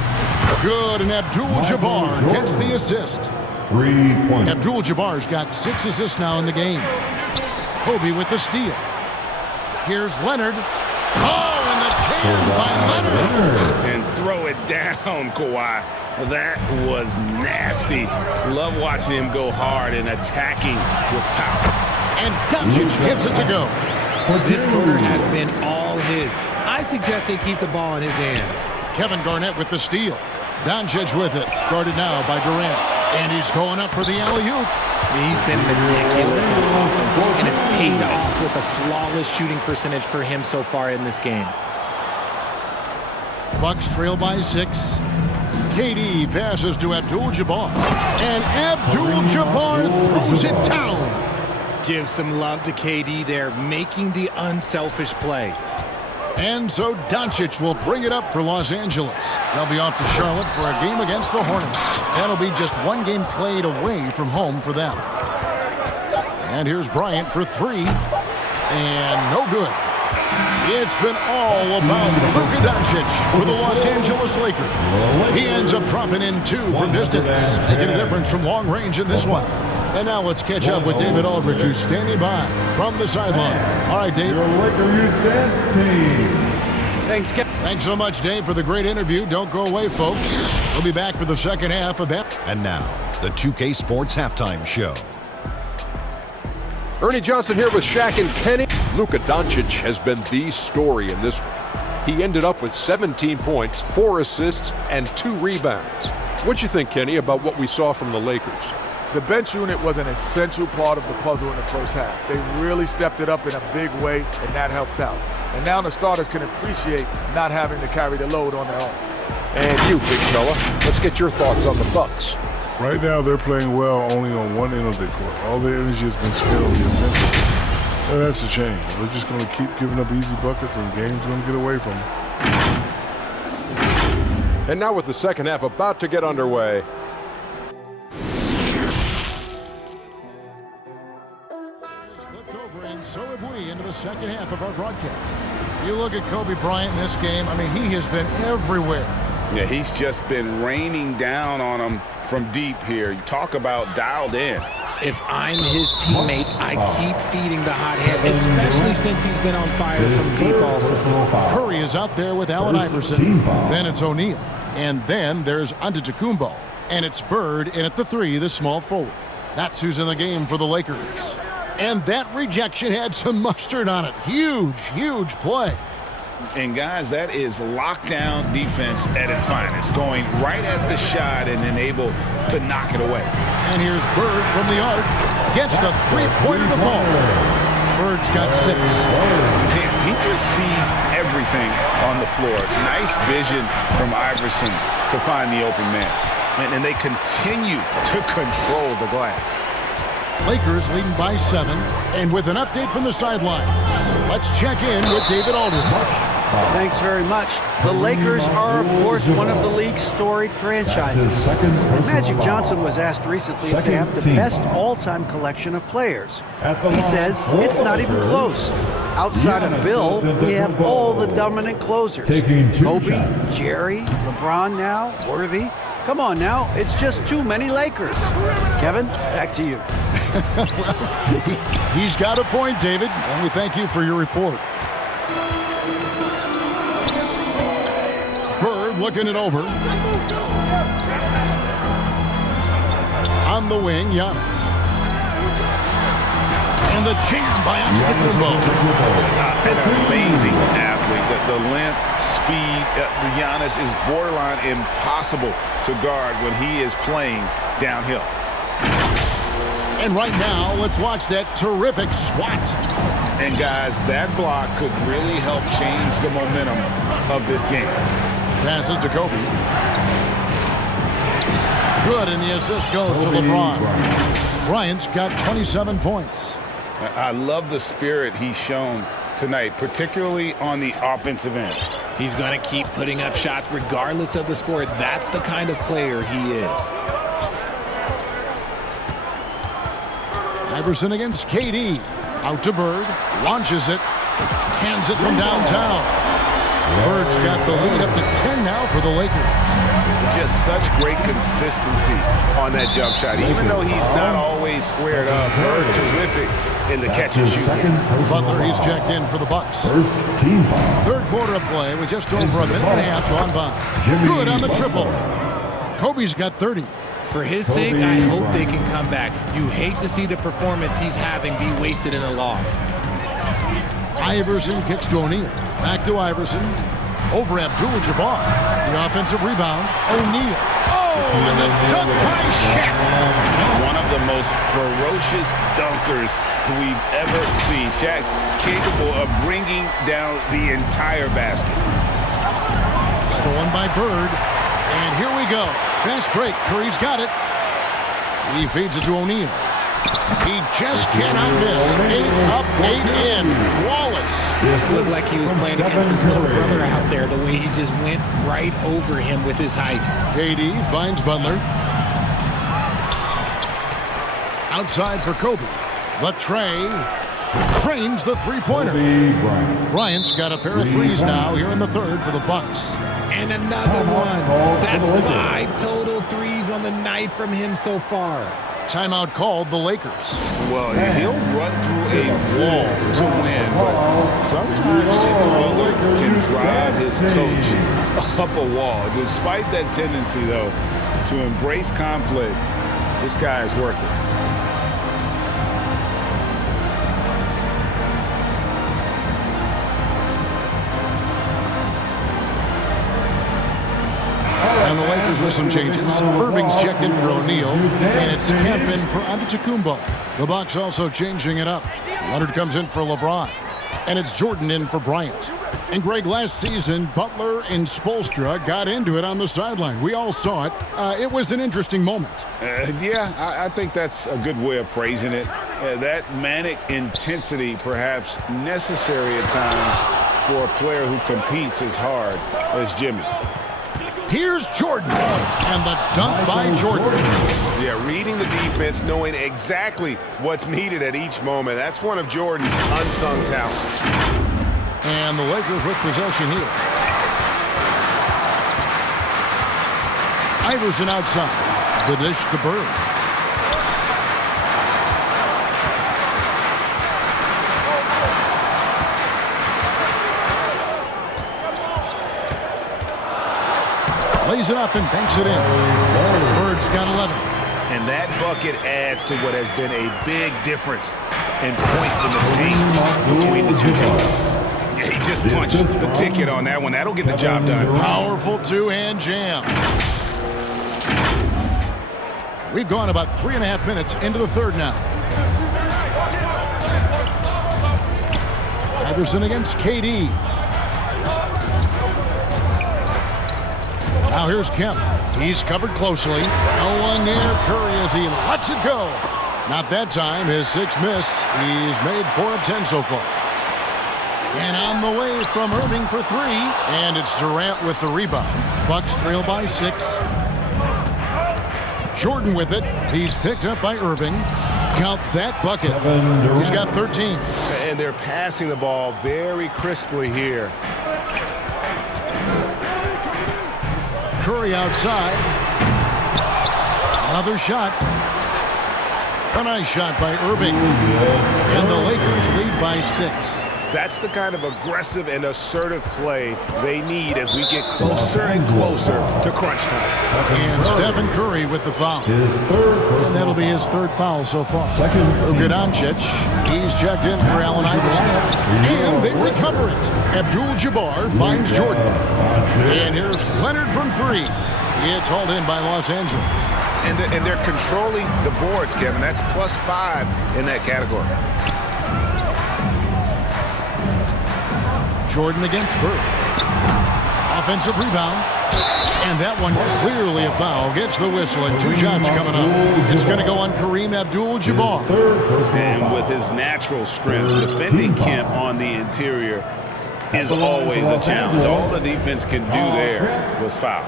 Good, and Abdul-Jabbar gets the assist. 3 points. Abdul-Jabbar's got 6 assists now in the game. Kobe with the steal. Here's Leonard. Oh, and the jam by Leonard. And throw it down, Kawhi. That was nasty. Love watching him go hard and attacking with power. And Doncic gets it to go. This quarter has been all his. I suggest they keep the ball in his hands. Kevin Garnett with the steal. Doncic with it. Guarded now by Durant. And he's going up for the alley-oop. He's been meticulous on offense, and it's paid off with a flawless shooting percentage for him so far in this game. Bucks trail by 6. KD passes to Abdul-Jabbar. And Abdul-Jabbar throws it down. Give some love to KD there, making the unselfish play. And so Doncic will bring it up for Los Angeles. They'll be off to Charlotte for a game against the Hornets. That'll be just one game played away from home for them. And here's Bryant for 3. And no good. It's been all about Luka Doncic for the Los Angeles Lakers. He ends up dropping in 2 from distance, making a difference from long range in this one. And now let's catch up with David Aldridge, who's standing by from the sideline. All right, Dave. Your Laker Youth Dance Team. Thanks, Kevin. Thanks so much, Dave, for the great interview. Don't go away, folks. We'll be back for the second half of that. And now, the 2K Sports Halftime Show. Ernie Johnson here with Shaq and Kenny. Luka Doncic has been the story in this one. He ended up with 17 points, 4 assists, and 2 rebounds. What'd you think, Kenny, about what we saw from the Lakers? The bench unit was an essential part of the puzzle in the first half. They really stepped it up in a big way, and that helped out. And now the starters can appreciate not having to carry the load on their own. And you, big fella, let's get your thoughts on the Bucks. Right now, they're playing well only on one end of the court. All their energy has been spent on the offensive. Well, that's a change. They're just going to keep giving up easy buckets, and the game's going to get away from them. And now with the second half about to get underway. So have we into the second half of our broadcast. You look at Kobe Bryant in this game, I mean, he has been everywhere. Yeah, he's just been raining down on him from deep here. You talk about dialed in. If I'm his teammate, I keep feeding the hot hand, especially since he's been on fire from deep also. Curry is out there with Allen Iverson. Then it's O'Neal. And then there's Antetokounmpo. And it's Bird in at the 3, the small forward. That's who's in the game for the Lakers. And that rejection had some mustard on it. Huge, huge play. And guys, that is lockdown defense at its finest, going right at the shot and then able to knock it away. And here's Bird from the arc, gets the 3-pointer to fall. Bird's got 6. He just sees everything on the floor. Nice vision from Iverson to find the open man. And they continue to control the glass. Lakers leading by 7, and with an update from the sideline, let's check in with David Aldridge. Thanks very much. The Lakers are, of course, one of the league's storied franchises. Magic Johnson was asked recently if they have the best all-time collection of players. He says it's not even close. Outside of Bill, we have all the dominant closers. Kobe, Jerry, LeBron now, Worthy. Come on now, it's just too many Lakers. Kevin, back to you. Well, he's got a point, David, and we thank you for your report. Bird looking it over. On the wing, Giannis. And the jam by Antetokounmpo. An amazing athlete. The length, speed, the Giannis is borderline impossible to guard when he is playing downhill. And right now, let's watch that terrific swat. And guys, that block could really help change the momentum of this game. Passes to Kobe. Good, and the assist goes to LeBron. Bryant's got 27 points. I love the spirit he's shown tonight, particularly on the offensive end. He's going to keep putting up shots regardless of the score. That's the kind of player he is. Iverson against KD. Out to Bird. Launches it. Hands it from downtown. Bird's got the lead up to 10 now for the Lakers. Just such great consistency on that jump shot. Even though he's not always squared up, Bird terrific in the catch and shoot. Butler, he's checked in for the Bucks. Third quarter of play with just over a minute and a half gone by. Good on the triple. Kobe's got 30. For his sake, I hope they can come back. You hate to see the performance he's having be wasted in a loss. Iverson kicks to O'Neal. Back to Iverson. Over Abdul-Jabbar. The offensive rebound. O'Neal. Oh, and the dunk by Shaq. One of the most ferocious dunkers we've ever seen. Shaq capable of bringing down the entire basket. Stolen by Bird. And here we go. Fast break. Curry's got it. He feeds it to O'Neal. He just cannot miss. 8 up, 8 in. Flawless. It looked like he was playing against his little brother out there, the way he just went right over him with his height. KD finds Butler. Outside for Kobe. The tray. Trains the three-pointer. Bryant's got a pair of threes now here in the third for the Bucks. And another one. That's 5 total threes on the night from him so far. Timeout called the Lakers. Well, he'll run through a wall to win, but sometimes Jimmy Butler can drive his coach up a wall. Despite that tendency, though, to embrace conflict, this guy is working. And the Lakers with some changes. Irving's checked in for O'Neal, and it's Kemp in for Antetokounmpo. The Bucks also changing it up. Leonard comes in for LeBron, and it's Jordan in for Bryant. And Greg, last season, Butler and Spoelstra got into it on the sideline. We all saw it. It was an interesting moment. Yeah, I think that's a good way of phrasing it. That manic intensity, perhaps necessary at times for a player who competes as hard as Jimmy. Here's Jordan, and the dunk by Jordan. Yeah, reading the defense, knowing exactly what's needed at each moment. That's one of Jordan's unsung talents. And the Lakers with possession here. Iverson outside. The dish to Bird. Lays it up and banks it in. Bird's got 11. And that bucket adds to what has been a big difference in points in the paint between the two teams. Yeah, he just punched the ticket on that one. That'll get the job done. Powerful two-hand jam. We've gone about 3.5 minutes into the third now. Iverson against KD. Now here's Kemp. He's covered closely. No one near Curry as he lets it go. Not that time. His 6th miss. He's made 4 of 10 so far. And on the way from Irving for 3. And it's Durant with the rebound. Bucks trail by 6. Jordan with it. He's picked up by Irving. Count that bucket. He's got 13. And they're passing the ball very crisply here. Curry outside. Another shot. A nice shot by Irving. And the Lakers lead by 6. That's the kind of aggressive and assertive play they need as we get closer and closer to crunch time. And Stephen Curry with the foul. And that'll be his 3rd foul so far. Luka Doncic, he's checked in for Allen Iverson. And they recover it. Abdul-Jabbar finds Jordan. And here's Leonard from 3. It's hauled in by Los Angeles. And they're controlling the boards, Kevin. That's +5 in that category. Jordan against Bird. Offensive rebound. And that one clearly a foul. Gets the whistle and 2 shots coming up. It's going to go on Kareem Abdul-Jabbar. And with his natural strength, defending Kemp on the interior is always a challenge. All the defense can do there was foul.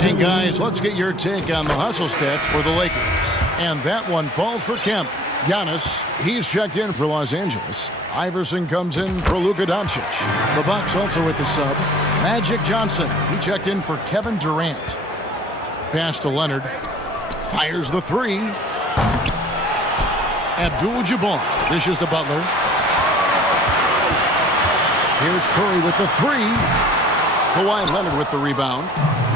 And guys, let's get your take on the hustle stats for the Lakers. And that one falls for Kemp. Giannis, he's checked in for Los Angeles. Iverson comes in for Luka Doncic. The Bucks also with the sub. Magic Johnson, he checked in for Kevin Durant. pass to Leonard. Fires the three. Abdul-Jabbar dishes to Butler. Here's Curry with the three. Kawhi Leonard with the rebound.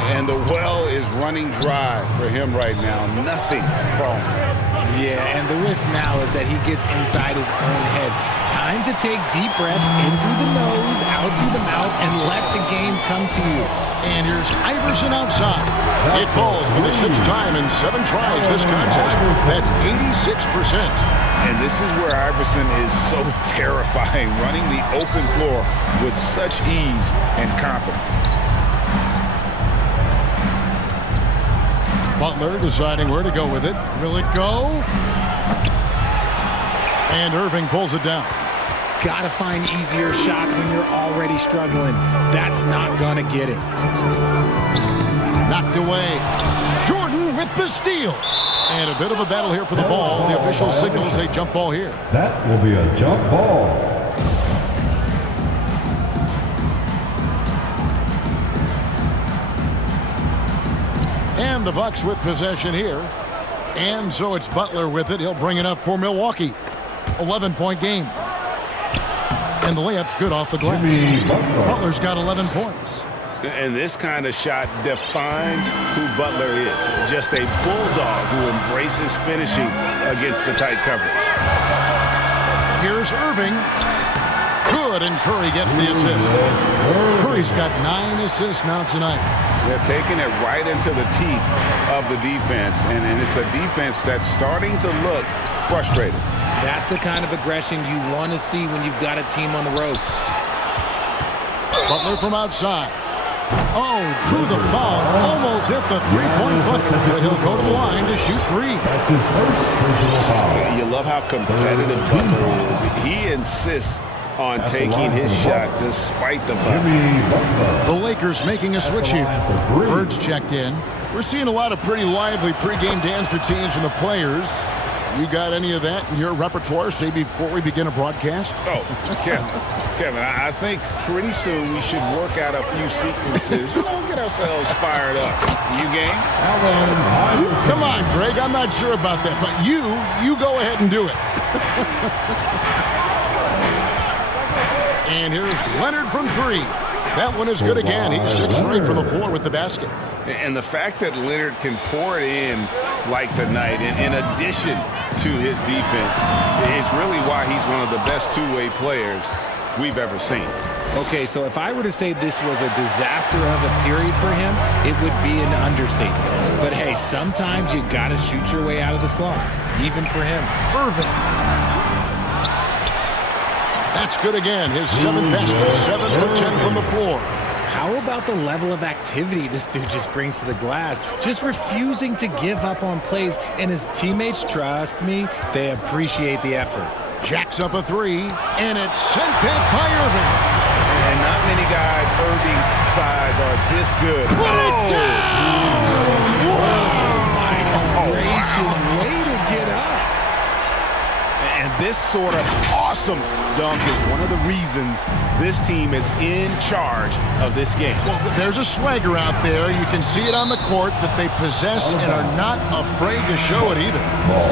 And the well is running dry for him right now. Nothing falling. Yeah, and the risk now is that he gets inside his own head. Time to take deep breaths in through the nose, out through the mouth, and let the game come to you. And here's Iverson outside. It falls for the 6th time in 7 tries this contest. That's 86%. And this is where Iverson is so terrifying, running the open floor with such ease and confidence. Butler deciding where to go with it. Will it go? And Irving pulls it down. Gotta find easier shots when you're already struggling. That's not gonna get it. Knocked away. Jordan with the steal. And a bit of a battle here for the ball. The official signals a jump ball here. That will be a jump ball. And the Bucks with possession here. And so it's Butler with it. He'll bring it up for Milwaukee. 11-point game. And the layup's good off the glass. Butler's got 11 points. And this kind of shot defines who Butler is. Just a bulldog who embraces finishing against the tight coverage. Here's Irving. Good, and Curry gets the assist. Curry's got 9 assists now tonight. They're taking it right into the teeth of the defense, and it's a defense that's starting to look frustrated. That's the kind of aggression you want to see when you've got a team on the ropes. Butler from outside. Oh, drew the foul. Almost hit the three-point bucket, but he'll go to the line to shoot 3. That's his first personal foul. You love how competitive Butler is. He insists on taking his shot despite the foul. The Lakers making a switch here. Bird's checked in. We're seeing a lot of pretty lively pregame dance routines from the players. You got any of that in your repertoire, say, before we begin a broadcast? Oh, Kevin, I think pretty soon we should work out a few sequences. Get ourselves fired up. You game? Come on, Greg. I'm not sure about that, but you go ahead and do it. And here's Leonard from 3. That one is good again. He's 6 straight from the floor with the basket. And the fact that Leonard can pour it in like tonight, in addition to his defense, is really why he's one of the best two-way players we've ever seen. Okay, so if I were to say this was a disaster of a period for him, it would be an understatement. But hey, sometimes you got to shoot your way out of the slump, even for him. Irving. That's good again. His 7th basket, 7 for 10 from the floor. How about the level of activity this dude just brings to the glass? Just refusing to give up on plays, and his teammates, trust me, they appreciate the effort. Jacks up a 3, and it's sent back by Irving. And not many guys Irving's size are this good. Put it down! My gracious, way to get up. And this sort of awesome dunk is one of the reasons this team is in charge of this game. Well, there's a swagger out there. You can see it on the court that they possess and are not afraid to show it either.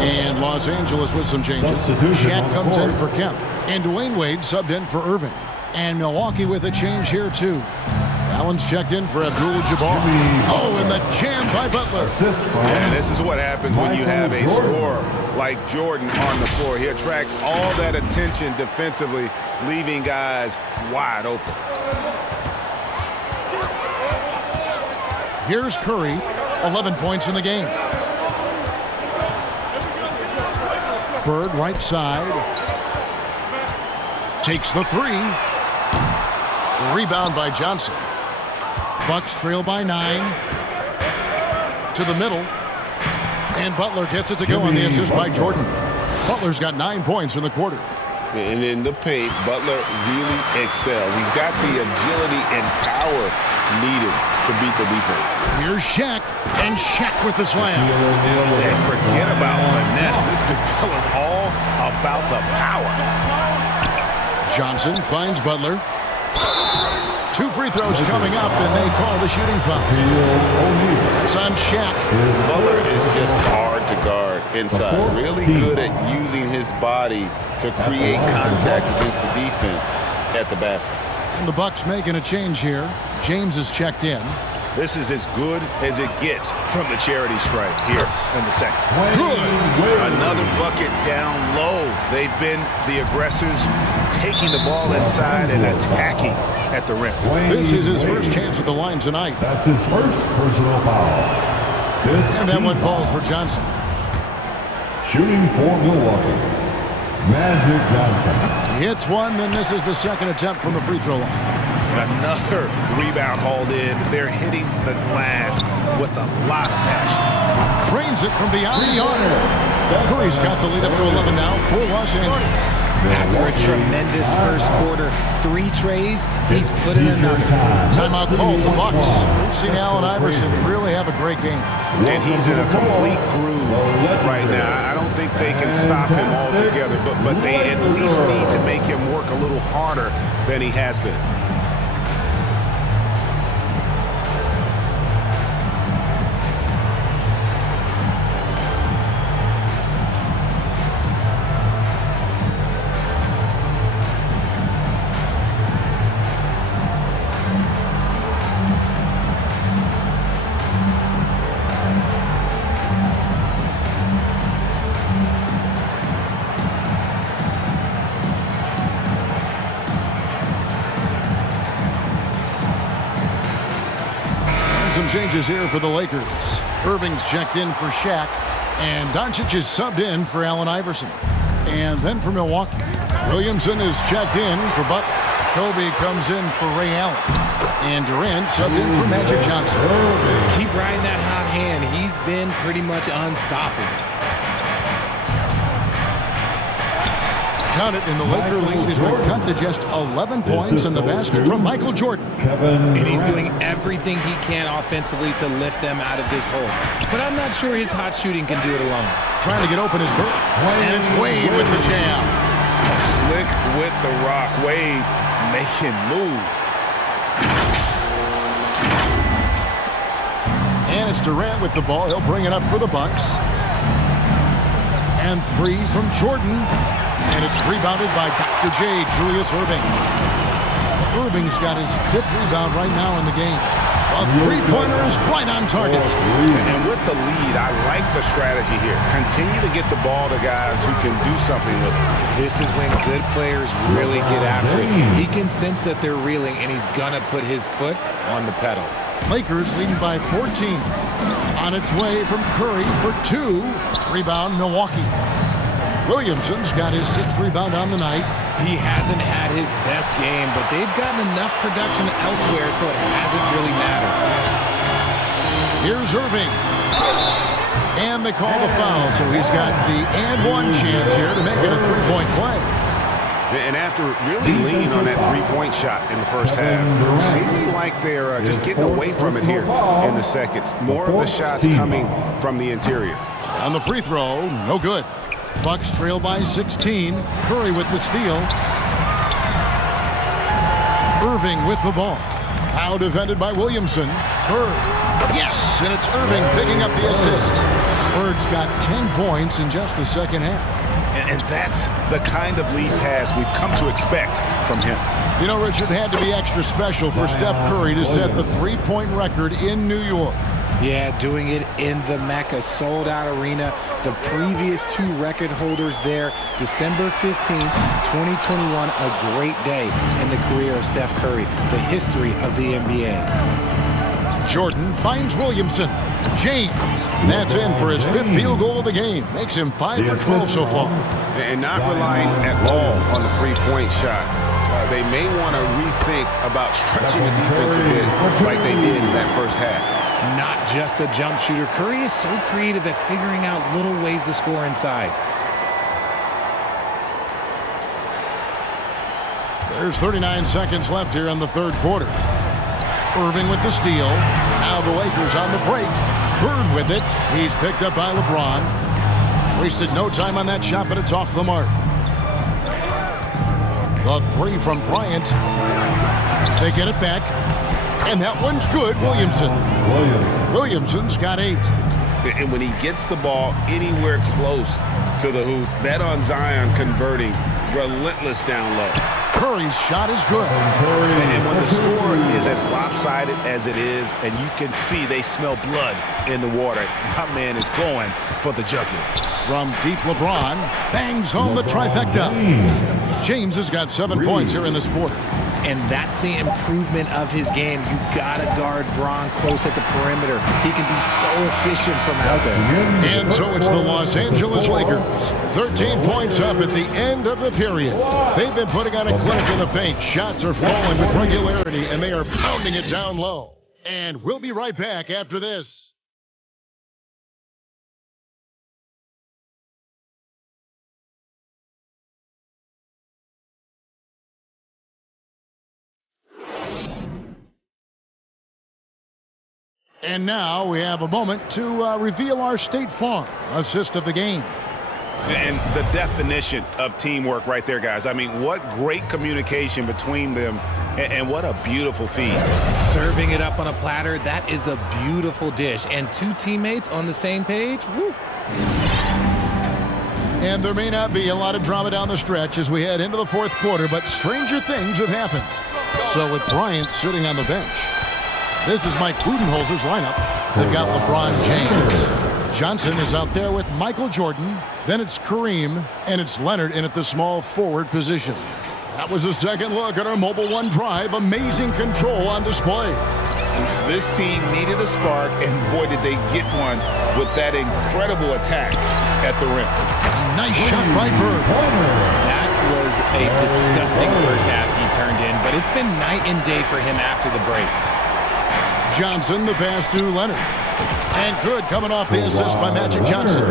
And Los Angeles with some changes. Shaq comes in for Kemp. And Dwayne Wade subbed in for Irving. And Milwaukee with a change here, too. Allen's checked in for Abdul-Jabbar. Oh, and the jam by Butler. And this is what happens when you have a scorer like Jordan on the floor. He attracts all that attention defensively, leaving guys wide open. Here's Curry, 11 points in the game. Bird right side. Takes the 3. Rebound by Johnson. Bucks trail by 9. To the middle. And Butler gets it to go on the assist by Jordan. Butler's got 9 points in the quarter. And in the paint, Butler really excels. He's got the agility and power needed to beat the defense. Here's Shaq, and Shaq with the slam. And forget about finesse. This big fella's all about the power. Johnson finds Butler. 2 free throws coming up, and they call the shooting foul. That's on Shaq. Butler is just hard to guard inside. Really good at using his body to create contact against the defense at the basket. And the Bucks making a change here. James is checked in. This is as good as it gets from the charity stripe here in the second. Good. Another bucket down low. They've been the aggressors, taking the ball inside and attacking at the rim. This is his first chance at the line tonight. That's his first personal foul. And that one falls for Johnson. Shooting for Milwaukee, Magic Johnson. He hits one, then this is the second attempt from the free throw line. Another rebound hauled in. They're hitting the glass with a lot of passion. Cranes it from beyond the arc. Curry's got the lead up to 11 now for Los Angeles. After a tremendous first quarter, 3 trays, he's put in another. Timeout called the Bucks. We've seen Allen Iverson really have a great game. And he's in a complete groove right now. I don't think they can stop him altogether, but they at least need to make him work a little harder than he has been. Some changes here for the Lakers. Irving's checked in for Shaq, and Doncic is subbed in for Allen Iverson. And then for Milwaukee, Williamson is checked in for Butler. Kobe comes in for Ray Allen. And Durant subbed in for Magic Johnson. Keep riding that hot hand. He's been pretty much unstoppable. Count it, in the Laker lead has been cut to just 11 points in the basket from Michael Jordan. And he's doing everything he can offensively to lift them out of this hole. But I'm not sure his hot shooting can do it alone. Trying to get open is Bird. And it's Wade with the jam. Slick with the rock. Wade making moves. And it's Durant with the ball. He'll bring it up for the Bucks. And 3 from Jordan. And it's rebounded by Dr. J, Julius Irving. Irving's got his 5th rebound right now in the game. A 3-pointer is right on target. And with the lead, I like the strategy here. Continue to get the ball to guys who can do something with it. This is when good players really get after it. He can sense that they're reeling, and he's going to put his foot on the pedal. Lakers leading by 14. On its way from Curry for 2. Rebound, Milwaukee. Williamson's got his 6th rebound on the night. He hasn't had his best game, but they've gotten enough production elsewhere, so it hasn't really mattered. Here's Irving. And they call the foul, so he's got the and one chance here to make it a 3-point play. And after really leaning on that 3-point shot in the first half, seeming like they're just getting away from it here in the second. More of the shots coming from the interior. On the free throw, no good. Bucks trail by 16. Curry with the steal. Irving with the ball. Now defended by Williamson. Bird. Yes, and it's Irving picking up the assist. Bird's got 10 points in just the second half. And that's the kind of lead pass we've come to expect from him. You know, Richard, had to be extra special for Steph Curry to set the 3-point record in New York. Yeah, doing it in the Mecca sold-out arena. The previous 2 record holders there, December 15th, 2021, a great day in the career of Steph Curry, the history of the NBA. Jordan finds Williamson. James, that's in for his 5th field goal of the game. Makes him 5 for 12 so far. And not relying at all on the 3-point shot. They may want to rethink about stretching the defense a bit like they did in that first half. Not just a jump shooter. Curry is so creative at figuring out little ways to score inside. There's 39 seconds left here in the 3rd quarter. Irving with the steal. Now the Lakers on the break. Bird with it. He's picked up by LeBron. Wasted no time on that shot, but it's off the mark. The 3 from Bryant. They get it back. And that one's good, Williamson's got 8. And when he gets the ball anywhere close to the hoop, bet on Zion converting, relentless down low. Curry's shot is good. And when the score is as lopsided as it is, and you can see they smell blood in the water, my man is going for the jugular. From deep, LeBron bangs home the trifecta. James has got 7 points here in this quarter. And that's the improvement of his game. You gotta guard Bron close at the perimeter. He can be so efficient from out there. And so it's the Los Angeles Lakers. 13 points up at the end of the period. They've been putting on a clinic in the paint. Shots are falling with regularity, and they are pounding it down low. And we'll be right back after this. And now we have a moment to reveal our State Farm assist of the game. And the definition of teamwork right there, guys. I mean, what great communication between them, and what a beautiful feed. Serving it up on a platter, that is a beautiful dish. And 2 teammates on the same page, woo. And there may not be a lot of drama down the stretch as we head into the 4th quarter, but stranger things have happened. So with Bryant sitting on the bench, this is Mike Budenholzer's lineup. They've got LeBron James. Johnson is out there with Michael Jordan. Then it's Kareem, and it's Leonard in at the small forward position. That was a second look at our Mobile One drive. Amazing control on display. This team needed a spark, and boy, did they get one with that incredible attack at the rim. Nice shot by Bird. That was a disgusting first half he turned in, but it's been night and day for him after the break. Johnson, the pass to Leonard. And good coming off the assist by Magic Johnson.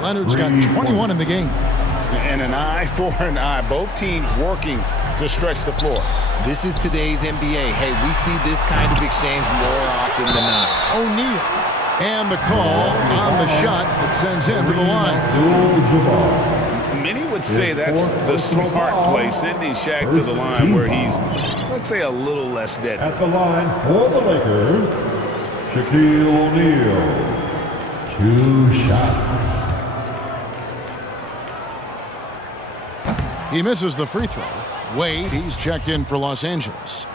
Leonard's got 21 in the game. And an eye for an eye. Both teams working to stretch the floor. This is today's NBA. Hey, we see this kind of exchange more often than not. O'Neal. And the call on the shot that sends him to the line. Many would say that's the smart play, sending Shaq to the line where he's, let's say, a little less dead. At the line for the Lakers, Shaquille O'Neal. 2 shots. He misses the free throw. Wade, he's checked in for Los Angeles.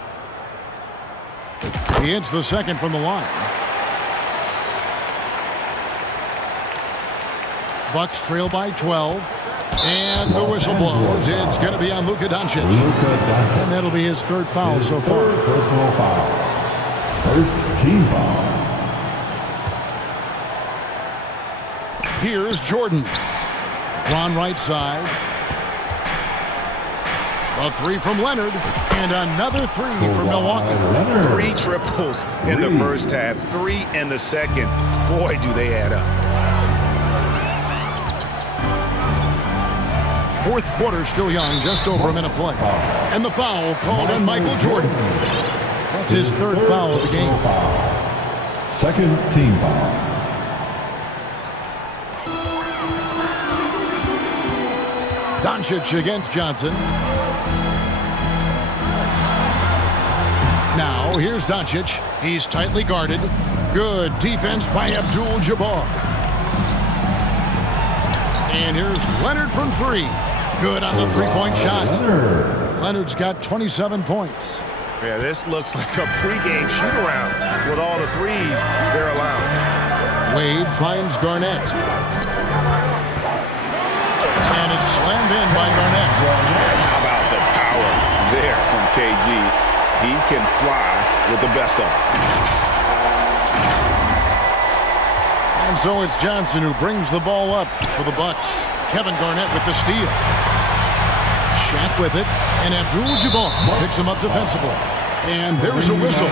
He hits the second from the line. Bucks trail by 12. And the whistle blows. It's going to be on Luka Doncic. And that'll be his 3rd foul so far. Personal foul. 1st team foul. Here's Jordan. On right side. A 3 from Leonard. And another 3 from Milwaukee. 3 triples in the first half. 3 in the second. Boy, do they add up. 4th quarter still young, just over a minute play. And the foul called on Michael Jordan. That's his 3rd foul of the game. 2nd team foul. Doncic against Johnson. Now here's Doncic. He's tightly guarded. Good defense by Abdul-Jabbar. And here's Leonard from 3. Good on the 3-point shot. Leonard's got 27 points. Yeah, this looks like a pregame shoot-around with all the threes they're allowed. Wade finds Garnett. And it's slammed in by Garnett. How about the power there from KG? He can fly with the best of them. And so it's Johnson who brings the ball up for the Bucks. Kevin Garnett with the steal. Shaq with it, and Abdul-Jabbar picks him up defensively. And there's a whistle,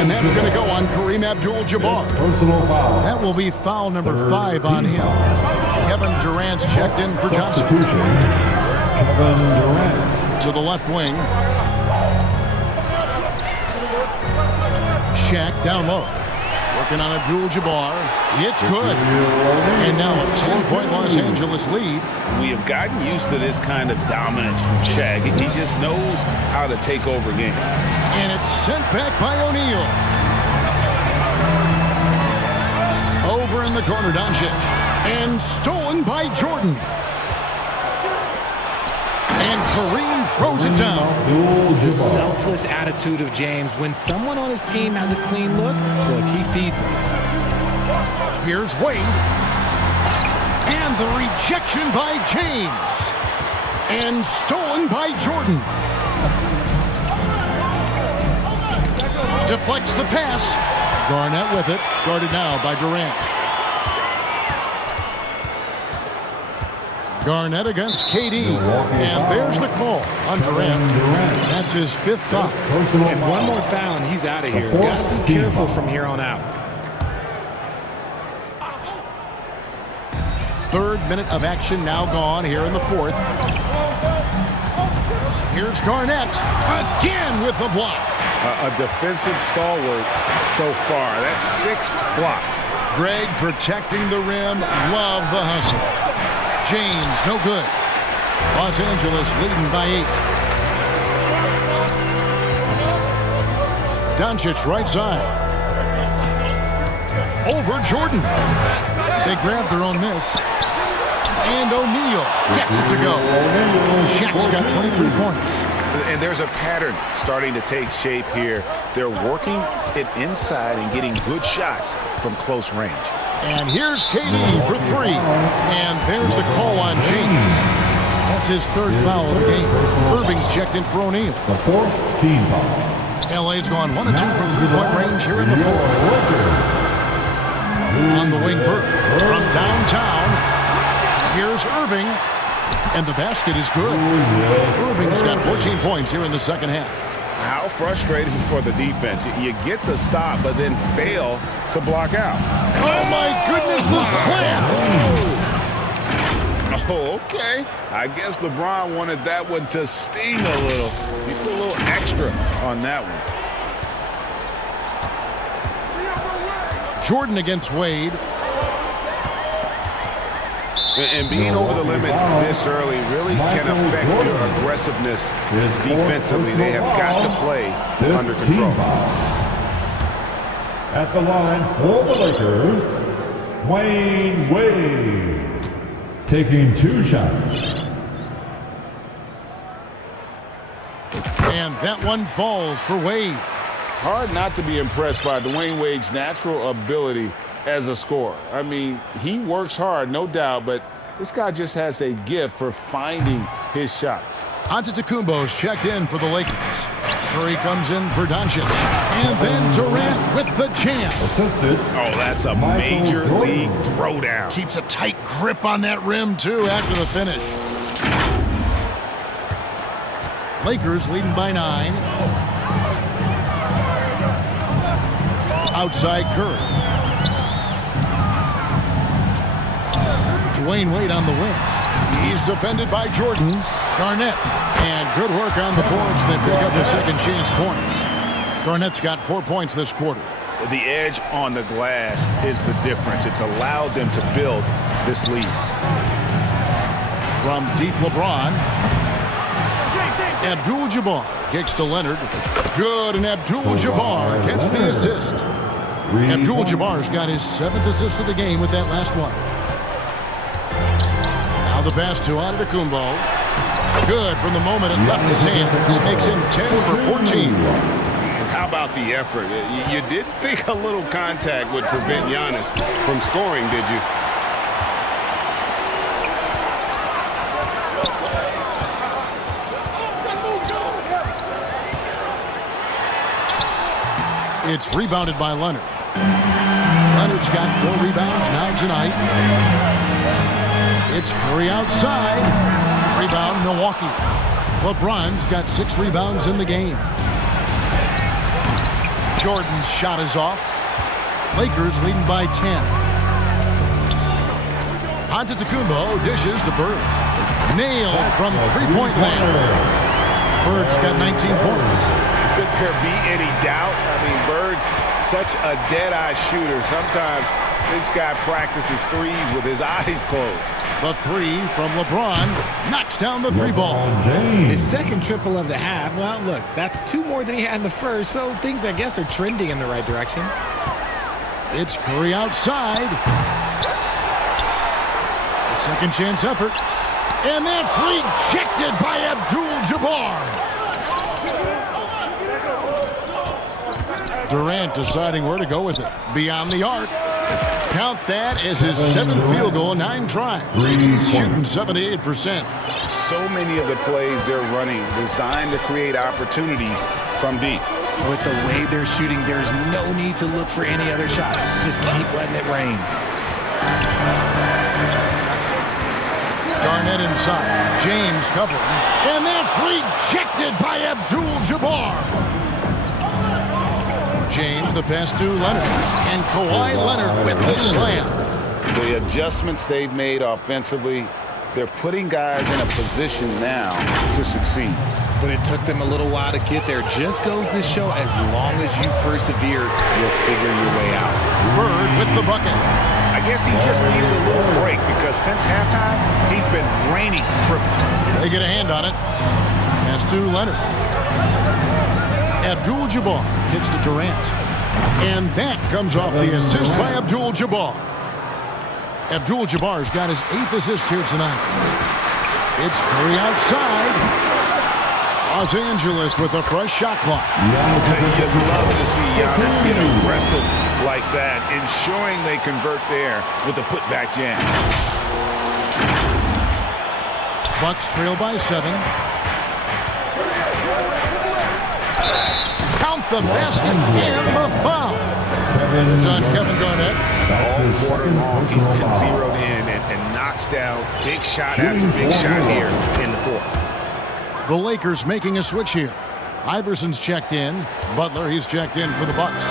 and that's going to go on Kareem Abdul-Jabbar. Personal foul. That will be foul number 5 on him. Kevin Durant's checked in for Johnson. Kevin Durant. To the left wing. Shaq down low. Working on Abdul-Jabbar. It's good. And now a 10-point Los Angeles lead. We have gotten used to this kind of dominance from Shaq. He just knows how to take over games. And it's sent back by O'Neal. Over in the corner, Doncic. And stolen by Jordan. And Kareem throws it down. The selfless attitude of James. When someone on his team has a clean look, he feeds him. Here's Wade. And the rejection by James. And stolen by Jordan. Deflects the pass. Garnett with it. Guarded now by Durant. Garnett against KD. And there's the call on Durant. That's his 5th foul. And one more foul and he's out of here. Got to be careful from here on out. 3rd minute of action now gone here in the 4th. Here's Garnett again with the block. A defensive stalwart so far. That's 6 blocks. Greg protecting the rim. Love the hustle. James, no good. Los Angeles leading by 8. Doncic right side. Over Jordan. They grab their own miss. And O'Neal gets it to go. Shaq's got 23 points. And there's a pattern starting to take shape here. They're working it inside and getting good shots from close range. And here's KD for 3. And there's the call on James. That's his 3rd foul of the game. Irving's checked in for O'Neal. The 4th team foul. LA's gone 1 of 2 from 3-point range here in the 4th. On the wing, Burke. From downtown, here's Irving. And the basket is good. Irving's got 14 points here in the 2nd half. How frustrating for the defense. You get the stop, but then fail to block out. Oh, my goodness, the slam! Oh, okay. I guess LeBron wanted that one to sting a little. He put a little extra on that one. Jordan against Wade. And being over the limit this early really can affect your aggressiveness defensively. They have got to play under control. At the line for the Lakers, Dwayne Wade, taking 2 shots. And that one falls for Wade. Hard not to be impressed by Dwayne Wade's natural ability as a scorer. I mean, he works hard, no doubt, but this guy just has a gift for finding his shots. Antetokounmpo's checked in for the Lakers. Curry comes in for Doncic. And then Durant with the jam. Assisted. Oh, that's a major league throwdown. Keeps a tight grip on that rim, too, after the finish. Lakers leading by 9. Outside Curry. Dwayne Wade on the wing. He's defended by Jordan. Garnett. And good work on the boards. They pick up the second chance points. Garnett's got 4 points this quarter. The edge on the glass is the difference. It's allowed them to build this lead. From deep LeBron. Abdul-Jabbar kicks to Leonard. Good, and Abdul-Jabbar gets the assist. Abdul-Jabbar's got his 7th assist of the game with that last one. Now the pass to Antetokounmpo. Good from the moment it left his hand. That makes him 10 for 14. How about the effort? You didn't think a little contact would prevent Giannis from scoring, did you? It's rebounded by Leonard. Leonard's got 4 rebounds now tonight. It's Curry outside. Rebound, Milwaukee. LeBron's got 6 rebounds in the game. Jordan's shot is off. Lakers leading by 10. Antetokounmpo dishes to Bird. Nailed from 3-point land. Bird's got 19 points. Could there be any doubt? I mean, Bird's such a dead-eye shooter. Sometimes this guy practices threes with his eyes closed. The three from LeBron knocks down the three ball. His second triple of the half. Well, look, that's 2 more than he had in the first, so things, I guess, are trending in the right direction. It's Curry outside. A second chance effort. And that's rejected by Abdul-Jabbar. Durant deciding where to go with it. Beyond the arc. Count that as his 7th field goal, 9 tries. Shooting 78%. So many of the plays they're running designed to create opportunities from deep. With the way they're shooting, there's no need to look for any other shot. Just keep letting it rain. Garnett inside. James covering. And that's rejected by Abdul-Jabbar. James, the pass to Leonard. And Kawhi Leonard with the slam. The adjustments they've made offensively, they're putting guys in a position now to succeed. But it took them a little while to get there. Just goes to show, as long as you persevere, you'll figure your way out. Bird with the bucket. I guess he just needed a little break because since halftime, he's been raining triples. They get a hand on it. Pass to Leonard. Abdul-Jabbar kicks to Durant. And that comes off the assist by Abdul-Jabbar. Abdul-Jabbar's got his 8th assist here tonight. It's Curry outside. Los Angeles with a fresh shot clock. You'd love to see Giannis get aggressive like that, ensuring they convert there with a putback jam. Bucks trail by 7. Count the basket and the foul. It's on Kevin Garnett. All quarter long, he's been zeroed in and knocks down big shot after big shot here in the fourth. The Lakers making a switch here. Iverson's checked in. Butler, he's checked in for the Bucks.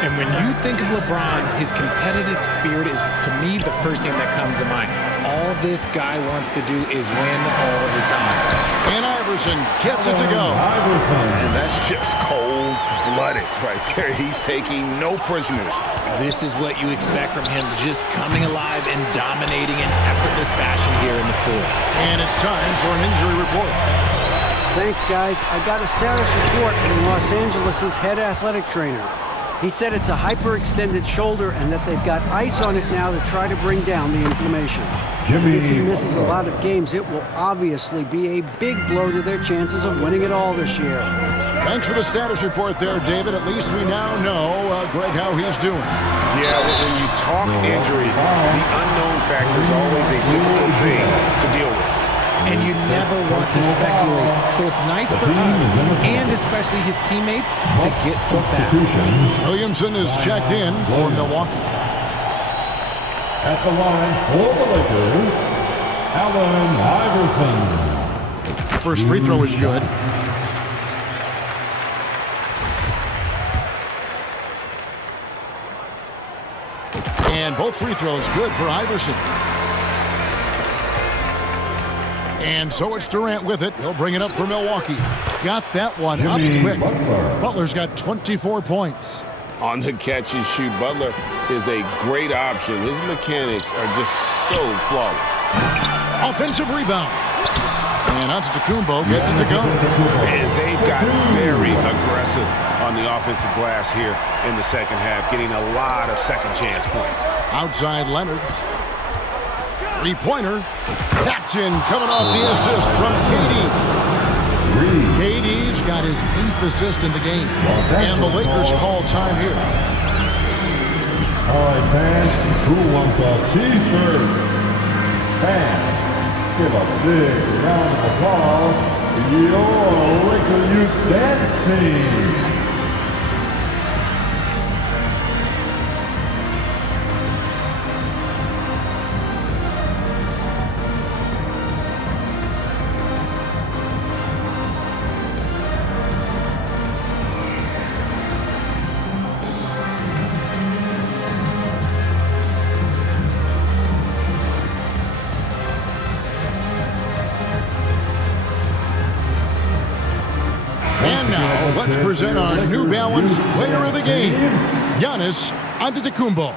And when you think of LeBron, his competitive spirit is, to me, the first thing that comes to mind. All this guy wants to do is win all the time. And Iverson gets it to go. And that's just cold-blooded right there. He's taking no prisoners. This is what you expect from him, just coming alive and dominating in effortless fashion here in the fourth. And it's time for an injury report. Thanks, guys. I got a status report from Los Angeles' head athletic trainer. He said it's a hyperextended shoulder and that they've got ice on it now to try to bring down the inflammation. If he misses a lot of games, it will obviously be a big blow to their chances of winning it all this year. Thanks for the status report there, David. At least we now know, Greg, how he's doing. Yeah, when you talk injury, the unknown factor is always a difficult thing to deal with. And you never want to speculate. So it's nice for us, and especially his teammates, to get some facts. Williamson is checked in for Milwaukee. At the line for the Lakers, Allen Iverson. First free throw is good. And both free throws good for Iverson. And so it's Durant with it. He'll bring it up for Milwaukee. Got that one up quick. Butler's got 24 points. On the catch and shoot, Butler is a great option. His mechanics are just so flawless. Offensive rebound. And Antetokounmpo gets it to go. And they've gotten very aggressive on the offensive glass here in the second half, getting a lot of second chance points. Outside Leonard. Three-pointer. That's in, coming off the assist from KD. KD's got his 8th assist in the game. And the Lakers call time here. All right, fans, who wants a T-shirt? Fans, give a big round of applause to your Laker Youth Dance Team. present our New Balance Player of the Game, Giannis Antetokounmpo.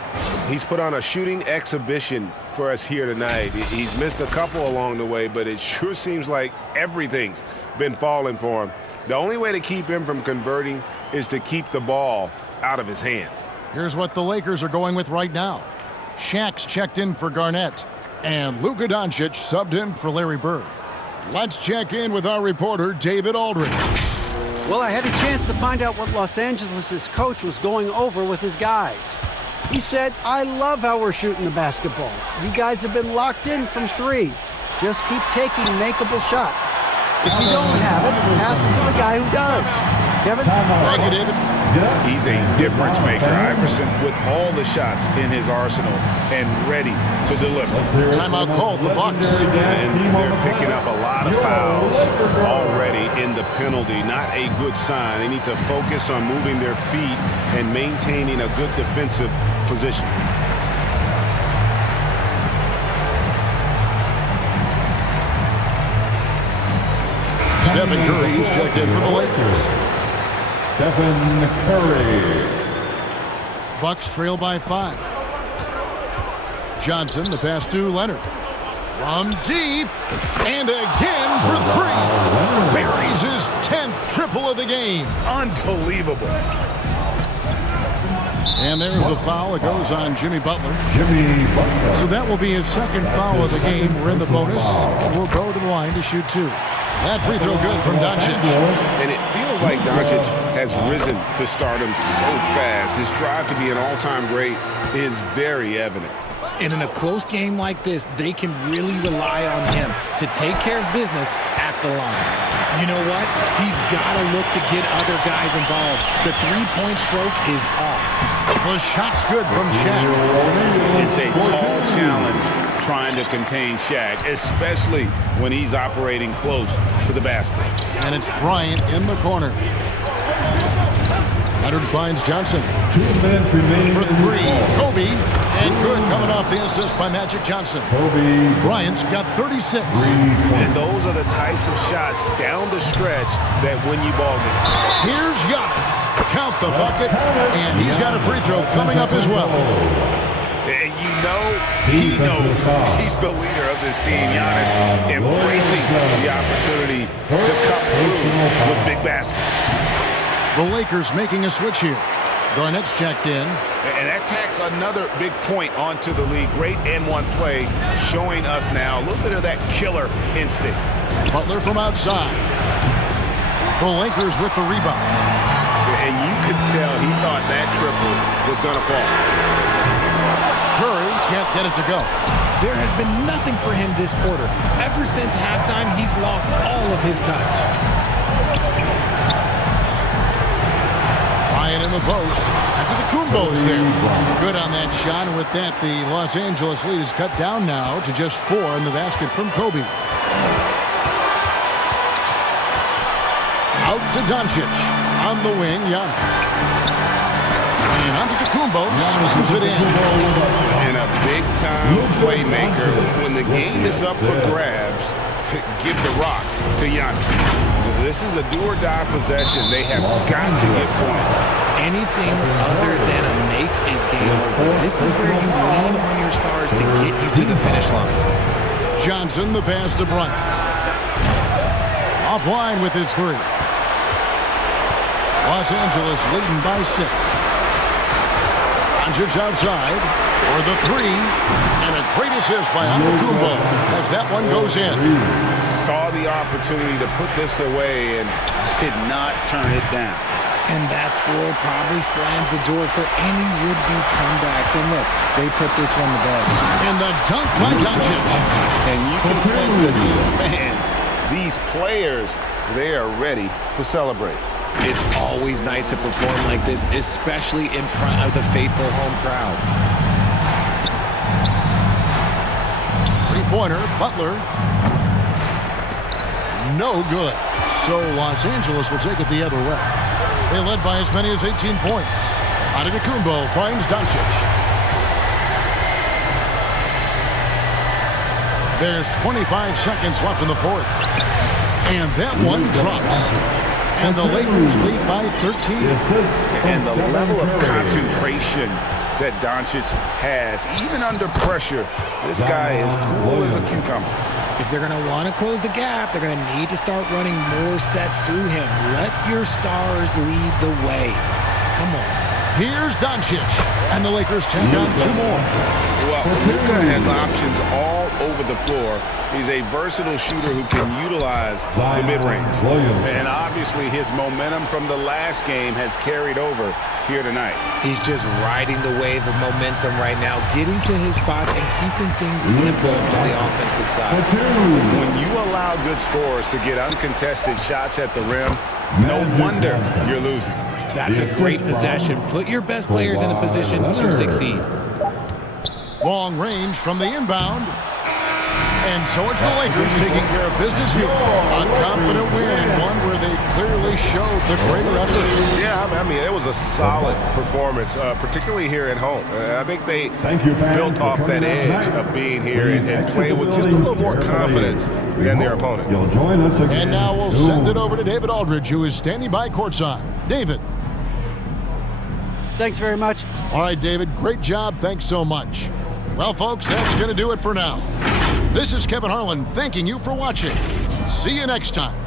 He's put on a shooting exhibition for us here tonight. He's missed a couple along the way, but it sure seems like everything's been falling for him. The only way to keep him from converting is to keep the ball out of his hands. Here's what the Lakers are going with right now. Shaq's checked in for Garnett, and Luka Doncic subbed in for Larry Bird. Let's check in with our reporter, David Aldridge. Well, I had a chance to find out what Los Angeles' coach was going over with his guys. He said, I love how we're shooting the basketball. You guys have been locked in from 3. Just keep taking makeable shots. If you don't have it, pass it to the guy who does. Kevin? Thank you, David. He's a difference maker, Iverson, with all the shots in his arsenal and ready to deliver. Timeout called, the Bucks. And they're picking up a lot of fouls already in the penalty. Not a good sign. They need to focus on moving their feet and maintaining a good defensive position. Stephen Curry's checked in for the Lakers. Stephen Curry. Bucks trail by 5. Johnson, the pass to Leonard. From deep, and again for 3. Buries his 10th triple of the game. Unbelievable. And there's a foul. It goes on Jimmy Butler. Jimmy Butler. So that will be his 2nd foul of the game. We're in the bonus. We'll go to the line to shoot 2. That free throw good from Doncic. And it feels like Doncic has risen to stardom so fast. His drive to be an all-time great is very evident. And in a close game like this, they can really rely on him to take care of business at the line. You know what? He's got to look to get other guys involved. The three-point stroke is off. The shot's good from Shaq. It's a tall challenge trying to contain Shaq, especially when he's operating close to the basket. And it's Bryant in the corner. Leonard finds Johnson. 2 minutes remaining for 3. Kobe. And good coming off the assist by Magic Johnson. Kobe. Bryant's got 36. And those are the types of shots down the stretch that win you ball games. Here's Giannis. Count the bucket. And he's got a free throw coming up as well. And you know, he knows he's the leader of this team. Giannis embracing the opportunity to cut through with big baskets. The Lakers making a switch here. Garnett's checked in. And that tacks another big point onto the league. Great N1 play, showing us now a little bit of that killer instinct. Butler from outside. The Lakers with the rebound. And you could tell he thought that triple was going to fall. Curry can't get it to go. There has been nothing for him this quarter. Ever since halftime, he's lost all of his touch. Bryant in the post. Antetokounmpo's there. Good on that shot. And with that, the Los Angeles lead is cut down now to just 4 in the basket from Kobe. Out to Doncic. On the wing, Giannis. And Antetokounmpo slams it in. And a big-time playmaker. When the game is up for grabs, give the rock to Giannis. This is a do-or-die possession. They have got to get points. Anything other than a make is game over. This is where you lean on your stars to get you to the finish line. Johnson, the pass to Bryant. Offline with his 3. Los Angeles leading by 6. Doncic outside for the 3. And a great assist by Antetokounmpo as that one goes in. Saw the opportunity to put this away and did not turn it down. And that score probably slams the door for any would-be comebacks. And look, they put this one to bed. And the dunk by Doncic. And you can sense that these fans, these players, they are ready to celebrate. It's always nice to perform like this, especially in front of the faithful home crowd. Three-pointer, Butler. No good. So Los Angeles will take it the other way. They led by as many as 18 points. Antetokounmpo finds Doncic. There's 25 seconds left in the 4th. And that one drops. And the Lakers lead by 13. And the level of concentration that Doncic has, even under pressure, this guy is cool as a cucumber. If they're going to want to close the gap, they're going to need to start running more sets through him. Let your stars lead the way. Come on. Here's Doncic, and the Lakers take on 2 more. Well, Luka has options all over the floor. He's a versatile shooter who can utilize the mid-range. And obviously his momentum from the last game has carried over here tonight. He's just riding the wave of momentum right now, getting to his spots and keeping things simple on the offensive side. When you allow good scorers to get uncontested shots at the rim, no wonder you're losing. That's a great possession. Put your best players in a position to succeed. Long range from the inbound. And so it's the Lakers taking care of business here. A confident win, and one where they clearly showed the greater effort. Yeah, I mean, it was a solid performance, particularly here at home. I think they built off that edge of being here and playing with just a little more confidence than their opponent. And now we'll send it over to David Aldridge, who is standing by courtside. David. Thanks very much. All right, David, great job. Thanks so much. Well, folks, that's going to do it for now. This is Kevin Harlan thanking you for watching. See you next time.